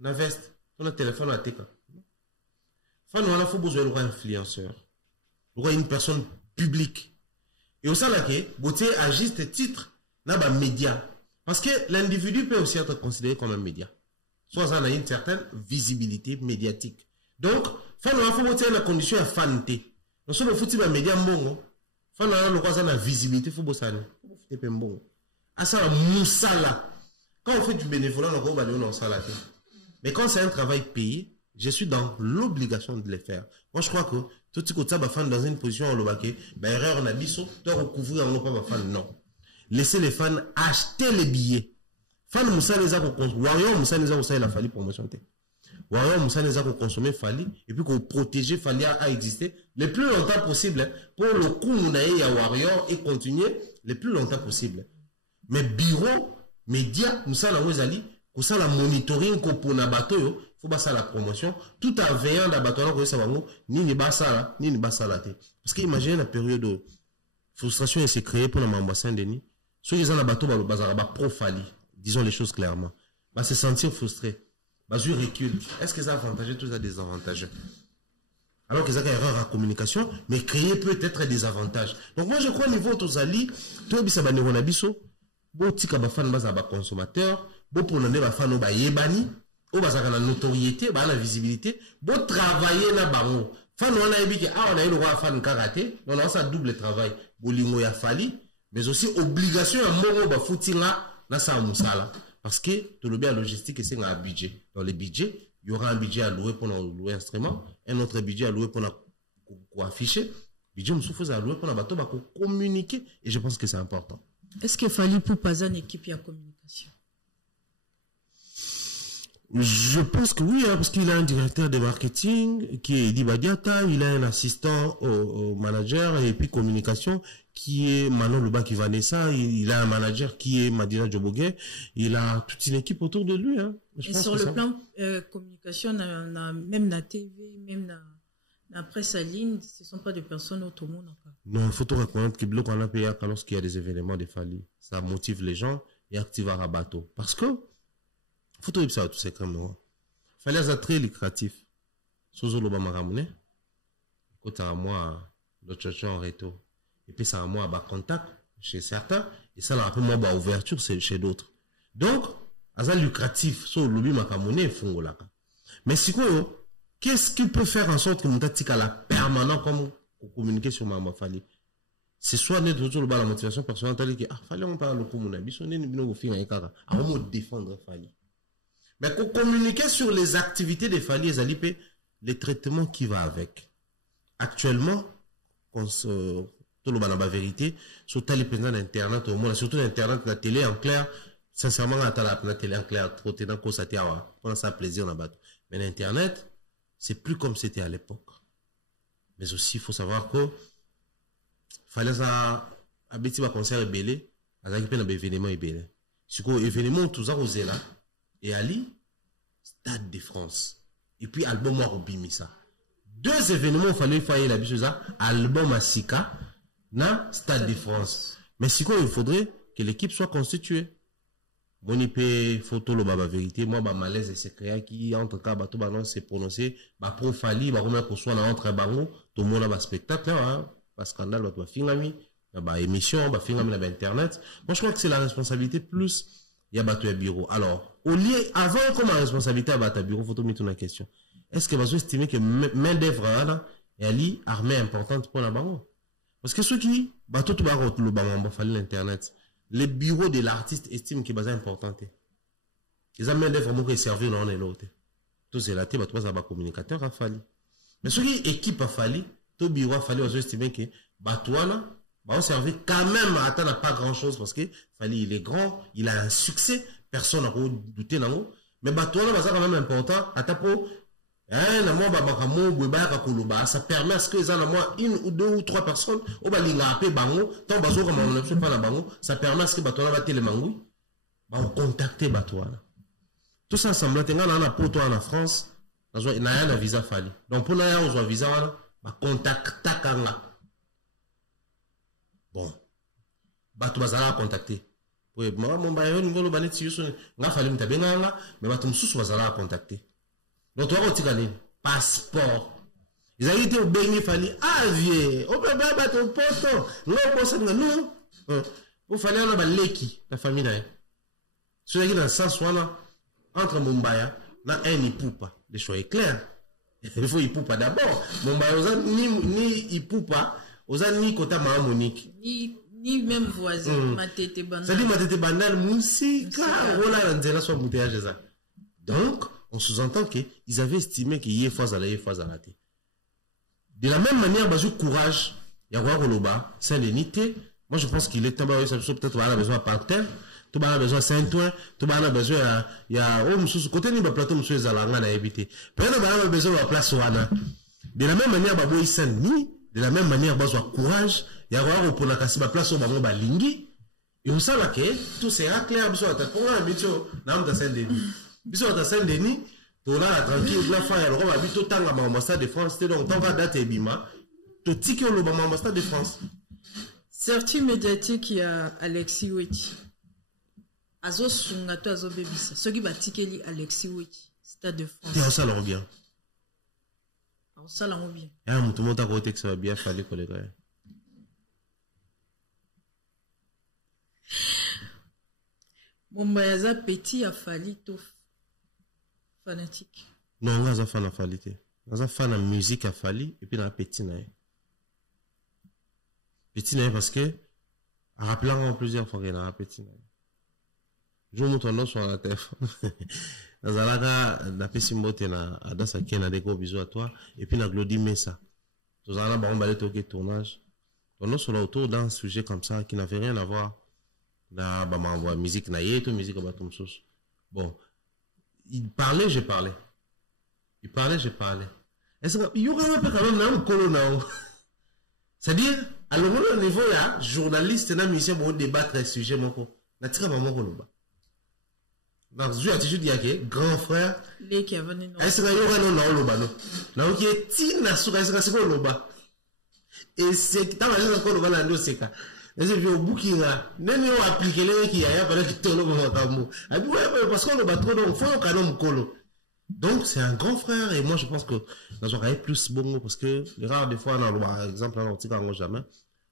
la veste, on a téléphone à TK. Fan, on a faut besoin de influenceur. On a une personne publique. Et au sein là, Gauthier agit ce titre, n'a pas média. Parce que l'individu peut aussi être considéré comme un média. Soit on a une certaine visibilité médiatique. Donc, fan, on a faut voter la condition à fanté. Donc, si on fout un média bon, fan, on a le croisant la visibilité, faut bosser. Faut faire bon. À ça, moussala. Quand on fait du bénévolat, on va donner un salaire. Mais quand c'est un travail payé, je suis dans l'obligation de le faire. Moi, je crois que tout ce que ça va faire dans une position en l'obake, erreur on a biso, doit recouvrir en pas fan. Non. Laissez les fans acheter les billets. Fan Moussa les a consommé. Warrior Moussa les a aussi la fali promotion. Warrior Moussa les a consommé fali et puis qu'on protéger fali à exister le plus longtemps possible pour le coup nous à Warrior et continuer le plus longtemps possible. Mais bureau, médias, Moussa la Wezali, pour ça la monitoring pour na bateau, faut pas ça la promotion, tout en veillant la bateau là que ça va ni ni basa ni ni basa là. Parce que imaginez la période de frustration s'est créée pour la Mamba Saint-Denis. Ceux qui ont la bateau le bazar ba pro fali. Disons les choses clairement. Va se sentir frustré. Va je recule. Est-ce que ça a avantagé tout ça désavantageux? Alors que ça a erreur à communication, mais créer peut-être des avantages. Donc moi je crois niveau Tozali, tout bisa ba nirona biso, bo tika ba fan baza ba consommateur, bo pour nane ba fan ba yebani, o baza na notoriété, ba na visibilité, bo travailler na bango. Fan on a ébiqué, on a eu le roi fan karaté, on a ça double travail. Bolingo ya fali, mais aussi obligation à moro ba foutinga na sa musala. Parce que tout le bien logistique et c'est un budget. Dans les budgets, il y aura un budget alloué pour louer instrument, un autre budget alloué pour afficher. Budget nous alloué pour bateau pour communiquer et je pense que c'est important. Est-ce qu'il fallait pour pas une équipe à communication? Je pense que oui, hein, parce qu'il a un directeur de marketing qui est Edi Badiata, il a un assistant au manager et puis communication qui est Manon Luba qui Vanessa, il a un manager qui est Madina Djobogué, il a toute une équipe autour de lui. Hein. Et sur le plan communication, même la TV, même la presse en ligne, ce ne sont pas des personnes autonomes. Non, il faut tout reconnaître que bloc en a payé lorsqu'il y a des événements de Fali. Ça motive les gens et active un bateau. Parce que faut tout ça tout c'est comme moi. Fallait être très lucratif. Sozo lo ba maramune. Côté à moi le tchatcha en réto. Et puis ça à moi ba contact chez certains et ça là après moi ba ouverture c'est chez d'autres. Donc ça lucratif so lobi makamune fungolaka. Mais si quoi qu'est-ce qu'il peut faire en sorte que mon tatika la permanent comme communiquer sur ma Fali. C'est soit net autour de la motivation personnelle telle que fallait on parle pour mon habit sonner bino go finga ekara. À on défendre Fali. Mais qu'on communiquer sur les activités des Fali et Zalipé, les traitements qui va avec. Actuellement, tout le monde a vérité, surtout les présidents d'Internet, au moins, surtout l'Internet, la télé en clair, sincèrement, la télé en clair, trop t'es dans quoi ça t'awa, on a ça plaisir dans bateau. Mais l'Internet, c'est plus comme c'était à l'époque. Mais aussi, il faut savoir que, fallait ça, à bêtis, va concert ébélé, à Zalipé, dans l'événement ébélé. C'est quoi, événement, tout ça, osé là. Et Ali, Stade de France. Et puis album à Robimisa. Deux événements, il fallait la biche ça. Album à Sika, na Stade de France. Mais si quoi, il faudrait que l'équipe soit constituée. Bon, il peut photo le baba vérité. Moi, bah, malaise et secret qui, entre cas, bah, tout, bah, non, c'est prononcé. Bah, pro Fali, bah, remettre pour soi, entre bango. Tout le monde a, bah, spectacle, hein. Bah, scandale, bah, fingami. Bah, émission, bah, fingami, bah, internet. Moi, je crois que c'est la responsabilité plus, il y a battu un bureau. Alors, au lieu, avant, comme la responsabilité à battre un bureau, faut tout mettre une question. Est-ce que vous estimez que main d'œuvre là, et ali, armée importante pour la banque? Parce que ceux qui, bah, tout le banque, fallait l'internet. Les bureaux de l'artiste estiment que c'est important. Ils ont main d'œuvre qui servir dans l'autre. Tout c'est là, bah, tout ça, bah, communicateur a fallu. Mais ceux qui équipe a fallu, tout bureau a fallu, vous estimez que, bah, toi, là, bah, on servait quand même à attendre pas grand chose parce que, Fali, il est grand, il a un succès, personne n'a douté là, mais bah, toi, là, bah, ça quand même important, à ta peau, hein, la moi, bah, ça permet à ce que les gens, moi, une ou deux ou trois personnes, au bah, l'inga appé bango, tant bah, comme on ne pas la bango, ça permet à ce que, bah, toi, là, bah, les mangouilles, bah, on contacte, bah, toi, là. Tout ça, ça me l'a là, pour toi, en France, il y a un visa Fali. Donc, pour nous, on a un visa, là, bah, contacte, takanga. Bon. Bato bazala contacter. Oui, moi, mon bailleur, nous allons banner si vous n'a fallu me taper là, mais bato m'sous bazala contacter. Donc, toi, on t'y passeport. Ils ont été au béni, Fali, avié. On peut pas battre ton pote. Non, pour ça, non. Pour Fali, on a l'équipe, la famille, là. Ceux qui dans le sens, entre Mumbaya, na un ipoupa. Les choix est clair. Il faut ipoupa d'abord. Mumbaya, ni ipoupa. Aux amis kota ma Monique ni même voisin matete banal ça dit matete banal musika voilà nzela so embouteillage ça. Donc on sous-entend que ils avaient estimé qu'il y ait phase à la tête. De la même manière bazu courage ya voir Koloba Saint-Denis. Moi je pense qu'il est temps ça peut-être on a besoin de Panther, tout on a besoin de Saint-Ouen, tout on a besoin il y a au côté ni ba plateau monsieur Zalanga na habité peut-être on a besoin de place wana. De la même manière Baboy Saint-Denis. De la même manière, bah, soit courage, il y a un pour la casse ma place au bamon balingi. Et on sait là que tout sera clair, bisous à ta pour un métier, n'a pas Saint-Denis. Bisous à ta Saint-Denis, pour là, tranquille, la fin, alors on va vite autant à l'ambassade de France, donc on va dater bima, tout ticket au l'ambassade de France. Certes médiatique, il y a Alexis Weti. Azo Sungato, Azo Bébissa. Ce qui va ticket Alexis Weti, Stade de France. Et on s'en revient. Ça l'a bien. Ah, tout le monde a côté que ça va bien fallu que les gars. Mon bayaza petit a fallu tout fanatique. Non, on a fan a fallu. Dans un fan de musique à Fali, et puis dans un petit naïf. Petit naïf parce que, en rappelant plusieurs fois qu'il y a un petit naïf. Je vous montre un nom sur la téléphone. Dans un laga, la pessimbote na Adasa Ken a des gros bisous à toi, et puis la Glody Mesa. Dans un laga, on va aller toquer tournage. Ton nom sur l'auto d'un sujet comme ça, qui n'avait rien à voir. Là, bah, m'envoie musique naïe, tout musique à bateau sauce. Bon. Il parlait, j'ai parlé. Il parlait, j'ai parlé. Est-ce qu'il y aura un peu quand même un colonel? C'est-à-dire, à le niveau là, journaliste, n'a mission pour débattre les sujets, mon co. La tire à mon coloba. Donc, je suis dit que grand frère. Les qui avaient non. Est-ce qu'il y aura un loba, non? Là, ok, tina, est-ce qu'il y a un loba? Et c'est, t'as vu encore loba là, c'est ça. Est-ce que au bouquin là, même on applique les qui a pas que tout le monde va mou. Parce qu'on le bat trop donc faut qu'on nomme colo. Donc c'est un grand frère et moi je pense que dans j'aurais plus bon parce que les rares des fois dans par exemple dans l'article en jamais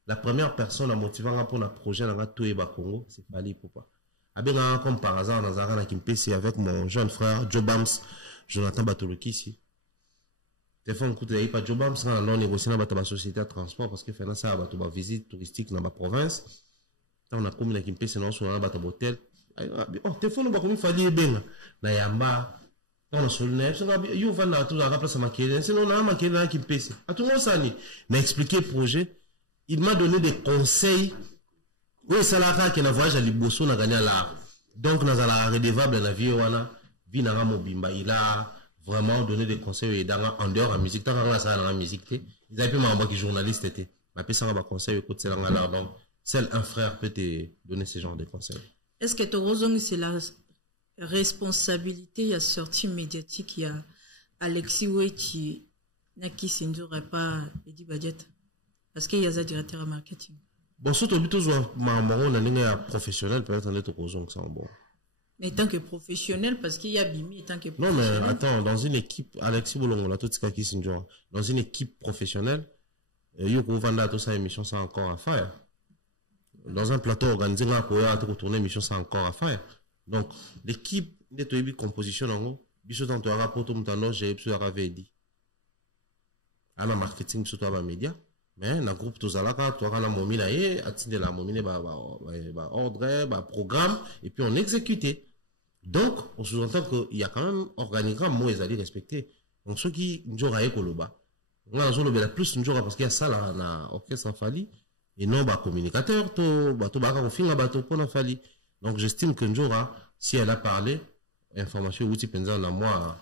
la première personne à motiver pour un projet dans tout et Congo c'est Fali Poupa. Abena comme par hasard dans Zara qui me c'est avec mon jeune frère Joe Bams Jonathan Batoloki ici. Téléphone coûte pas Joe Bams quand on négocie dans la société de transport parce que fait ça va une visite touristique dans ma province. On a commis qui me c'est non sur un bateau hôtel. Oh téléphone ba comme Fali ben na yamba. On a sur le net, you va na tout la place à maquiller, sinon on a maquillé là qui me pèse. À tout le monde ça ni. M'a expliqué le projet. Il m'a donné des conseils. Oui, ça là qui na voyage à Liboso na gagné là. Donc dans la redevable na vie wana, vie na mobimba, il a vraiment donné des conseils dans en dehors de la musique, tant que ça dans la musique, ils avaient pu m'envoyer qui journaliste était. M'a fait ça va conseil écoute c'est là donc seul un frère peut te donner ce genre de conseils. Est-ce que Torozong c'est la responsabilité, il y a sortie médiatique, il y a Alexis Ouechi, qui s'indure pas Eddie Badjet, parce qu'il y a un directeur à marketing. Bon, surtout, on a professionnel, peut-être, on est au Torozong, ça, bon. Mais tant que professionnel, parce qu'il y a Bimi, tant que professionnel. Non, mais attends, dans une équipe, Alexis Boulongo, là, tout ce qui s'indure, dans une équipe professionnelle, Yoko Vanda, tout ça, émission, ça encore à faire. Dans un plateau organisé, là, pour retourner émission, ça encore à faire. Donc, l'équipe de Toyebi composition, en gros, biso tant tu as rapporté mon temps, j'ai pu avoir dit. À la marketing, biso tu as média, mais dans le groupe tous alaka, tu as la momine aïe, atteindre la momine, ordre, programme, et puis on exécutait. Donc, on sous-entend qu'il y a quand même organigramme, moi, ils allaient respecter. Donc, ceux qui n'ont pas koloba, on a la plus n'ont parce qu'il y a ça là, na orchestre Fali, et non, communicateur, to, on finit bateau pour Fali. Donc, j'estime que Njora, si elle a parlé, information, outil, penza, na moi,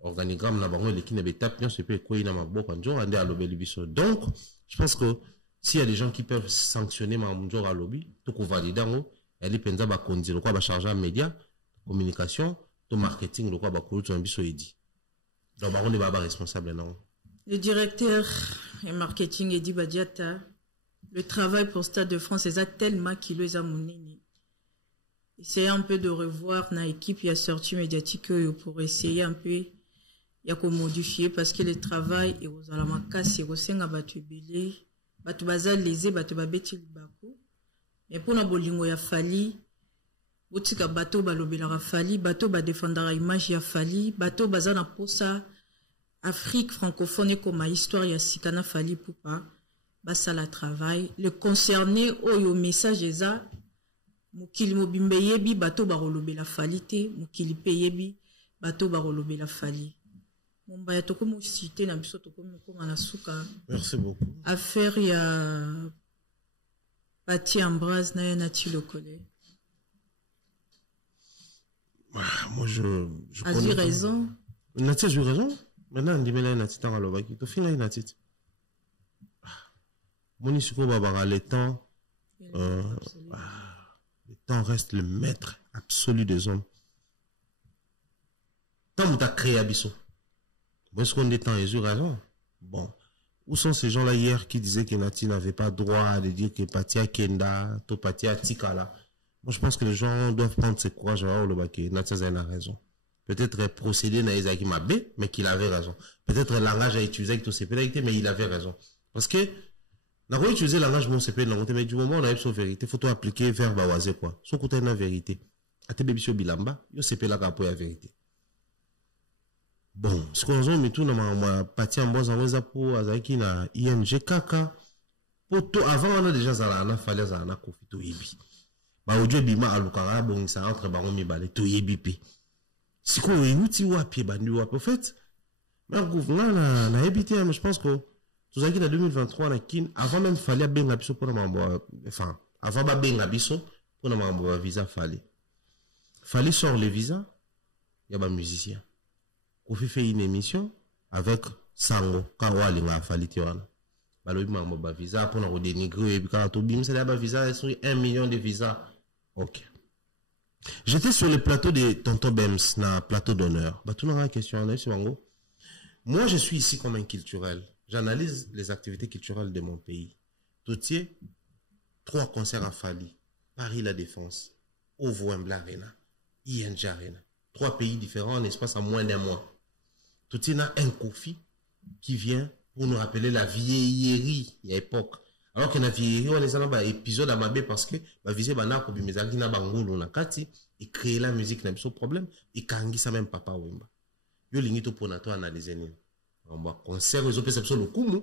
organigramme, na bango, l'équipe n'a pas bien, c'est pas quoi, il n'a pas beaucoup, Njora, ande à l'obélibiso. Donc, je pense que, s'il y a des gens qui peuvent sanctionner ma Njora à lobby, tout qu'on valide, elle est penza, ba kondi, le quoi, ba charger à média, communication, tout marketing, le quoi, ba koulou, tout un biso, dit. Donc, baron n'est pas responsable, non. Le directeur et marketing, Eddie Badiata, le travail pour Stade de France, c'est tellement qu'il les a monné. Essayer un peu de revoir na équipe, il y a sorti médiatique pour essayer un peu, il y a qu'on modifier parce que le travail est aux alamaka, c'est au sein à batu belé, batu bazal lésé, batu babeti baku. Mais pour na bolingo ya Fali, botika bateau balobela Fali, bateau ba défendre image ya Fali, bateau bazana posa Afrique francophone comme histoire ya sikana Fali Poupa, basa la travail, le concerné au message eza mukili mobimbe yebi bato barolobe la falite mukili pe yebi bato barolobe la fali momba ya toko mo cité na biso toko mo koma na suka. Merci beaucoup. Affaire ya Pati Ambroise na Nati Lokole. Moi je as eu raison. Nati a eu raison. Maintenant on dit mais Nati tanga lobaki to fina Nati. Moni suko babara le temps le temps reste le maître absolu des hommes. Tant que tu as créé Abisso. Est-ce qu'on est temps, ils ont raison. Bon. Où sont ces gens-là hier qui disaient que Nati n'avait pas droit de dire que Patia Kenda, to Patia Tikala. Moi, je pense que les gens doivent prendre ce courage à voir le baquet. Nati a raison. Peut-être procéder dans Isaac Mabé, mais qu'il avait raison. Peut-être le langage à utiliser avec tous ces pénalités, mais il avait raison. Parce que, n'a pas utilisé le langage, bon, c'est pas une mais du moment où on a eu sa vérité, faut tout appliquer vers Bawazé, quoi. Sauf que tu as une vérité. À tes bébés sur Bilamba, yo c'est pas la capoe la vérité. Bon, ce qu'on a mis tout dans ma partie en bon en pour azaki na ING kaka. Pour tout avant on a déjà ça na fallait ça na kofi to yebi. Ba ojo bima alukara bon ça entre ba mi balé to yebi pe. Si ko yuti wa pied ba ni wa en fait. Mais gouvernement na habité mais je pense que tout azaki na 2023 na kin avant même fallait benga biso pour na enfin avant ba benga biso pour na visa fallait sort les visas, il y a ba musicien. Kofi fait une émission avec Sango Kawali nga faliti wana balobi mambo ba visa pour na dénigrer et puis quand to bim c'est là ba visa 1 million de visas. OK. J'étais sur le plateau de Tonton Bems na plateau d'honneur. Ba tout na question là sur Mango. Moi je suis ici comme un culturel. J'analyse les activités culturelles de mon pays. Toutier 3 concerts à Fali, Paris La Défense, Ovo Wembley Arena, ING Arena. 3 pays différents en espace à moins d'un mois. Tout il y a un Kofi qui vient pour nous rappeler la vieillerie à l'époque. Alors que la vieillerie, on est dans un épisode à Mabé parce que ma visée bana ko bimezaki na bangolo na kati et créer la musique n'a pas de problème et kangi ça même papa wemba. Yo lingito pour nato analyser ni. On va concert aux perceptions le kumu.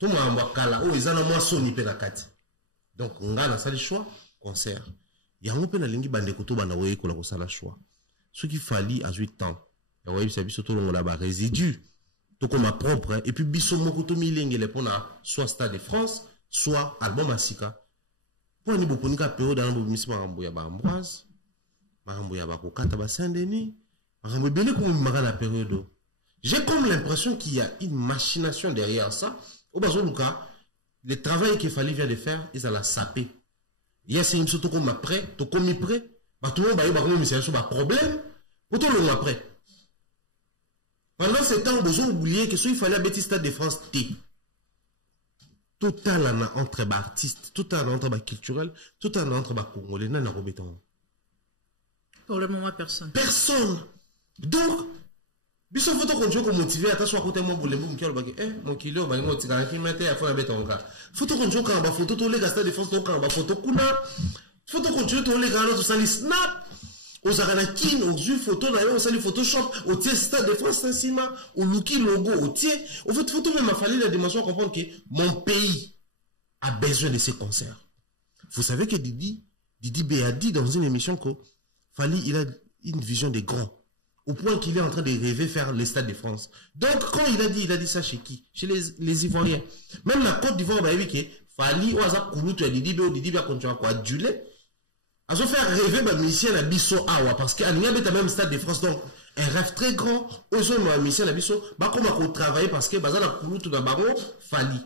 Tout le monde va kala oh ils en ont moins soni pe na kati. Donc on a ça le choix concert. Ya on peut na lingi bande kuto bana woye ko la ko sala choix. Ce qu'il fallait à 8 ans. Et oui, c'est surtout le là-bas résidu. Tout comme ma propre. Et puis, biso mokoto milenge les pona soit Stade de France, soit Album Asika. Pour ni beaucoup ni ka période dans le ministre Marambo ya ba Ambroise, Marambo ya ba Kokata ba Saint-Denis, Marambo belé comme la période. J'ai comme l'impression qu'il y a une machination derrière ça. Au bazo Luka, le travail qu'il fallait vient de faire, ils allaient saper. Il y a c'est une surtout comme après, tout comme prêt. Bah tout le monde va y avoir un problème. Pour tout le monde après. Pendant ce temps, vous oubliez que il fallait bâtir Stade de France T. Total entre artistes, total entre culturel, total entre congolais, n'a pas béton. Pour le moment, personne. Personne. Donc, biso photo qu'on joue comme motivé, attention à côté moi pour les mots qui ont mon kilo, bah moi tiens qui mettait à faire béton cas. Photo qu'on joue quand on va photo tous les gars Stade de France quand on va photo kuna. Photo qu'on joue tous les gars là tout ça les snap. Aux Aranakin, aux yeux photos, d'ailleurs, aux Photoshop, au tiers Stade de France, au looky logo, au tiers. Au fait, photo même a fallu la dimension comprendre que mon pays a besoin de ces concerts. Vous savez que Didi B a dit dans une émission que Fali, il a une vision des grands. Au point qu'il est en train de rêver faire les Stades de France. Donc, quand il a dit ça chez qui? Chez les Ivoiriens. Même la Côte d'Ivoire, bah, oui, que Fali, ou Azap Kouloutou, Didi B a continué à quoi? Aduler. À se faire rêver, bah, musicien à Bisso Awa, parce qu'à l'Union, il y a même Stade de France, donc, un rêve très grand, aux hommes, à musicien à Bisso, bah, comment on travaille, parce que, bah, ça, la Kouloutou, dans Baron, Fali.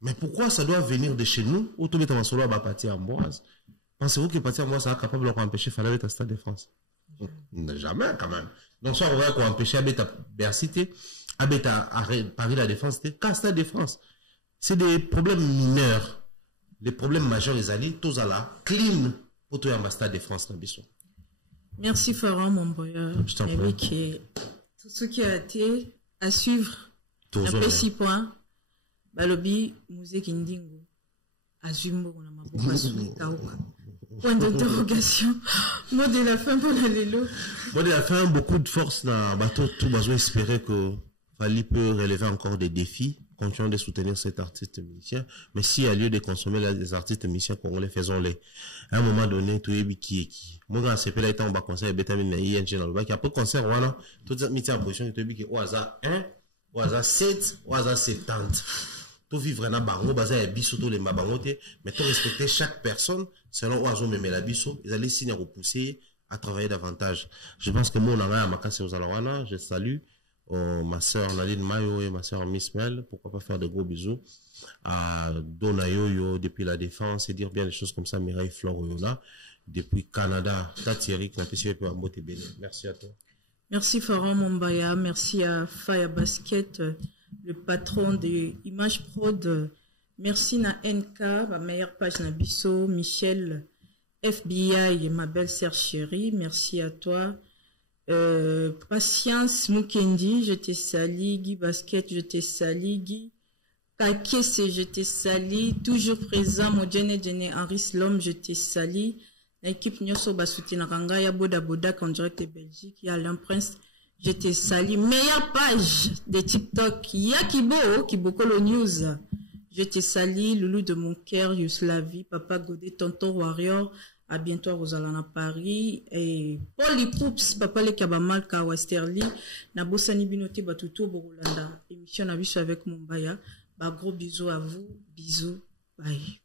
Mais pourquoi ça doit venir de chez nous, ou tout le temps, solo, bah, partir Ambroise? Pensez-vous que partir Ambroise, ça capable d'empêcher Fali avec un Stade de France? Jamais, quand même. Donc, soit on va empêcher à Bercité, à Paris la Défense, c'était qu'à Stade de France. C'est des problèmes mineurs. Les problèmes majeurs, les alliés, tous à la clean pour tout l'ambassade de France. Merci, Farah, mon boyard. Je t'en prie. Tout ce qui a été à suivre, un peu 6 points, Balobi, Musée Kindingo, Azumbo, on a ma beaucoup point d'interrogation. Mot de la fin pour la Lélo. Mot de la fin, beaucoup de force dans bateau, tout besoin espérer que Fali peut relever encore des défis. Continuons de soutenir cet artiste musicien, mais s'il y a lieu de consommer les artistes musiciens congolais, faisons-les. À un moment donné, tout est qui. Moi, quand c'est là, il va concert, bétamine, ING dans le bac, après concert, voilà, tout ça, mis en position, tu es au hasard 1, au hasard 7, au hasard 70. Tout vivre dans bango, bazar, biso, tout les mabangote, mais tout respecter chaque personne, selon oiseau, même la biso, ils allaient signer à repousser, à travailler davantage. Je pense que moi, on a ma casse aux alawana, je salue. Ma sœur Nadine Mayo et ma sœur Miss Mel, pourquoi pas faire de gros bisous à Donayoyo depuis la Défense et dire bien les choses comme ça, Mireille Floriona depuis Canada, Thierry qui n'a pas pu emboîter béni. Merci à toi. Merci Farah Mombaya, merci à Faya Basket, le patron de Image Prod, merci na NK, ma meilleure page Nabiso, Michel FBI et ma belle-sœur chérie, merci à toi. Patience Mukendi, je te sali, Guy Basket, je te sali, Guy Kakese, je te sali, toujours présent, Modjene Djene Henri Slom, je te sali, l'équipe Nyoso Basuti Naranga, ya Boda Boda, en direct de Belgique, ya Alain Prince, Je te salue. Meilleure page de TikTok. Yakibo, Kibokolo News. Je te salue, Loulou de mon cœur, Yuslavi, Papa Godé, Tonton Warrior. À bientôt à Rosalana Paris. Et Paul Ipoups, Papa Le Kabamal, Kawasterli. Nabosani Binote Batuto Borolanda. Émission Nabiso avec Mombaya. Bah, gros bisous à vous. Bisous. Bye.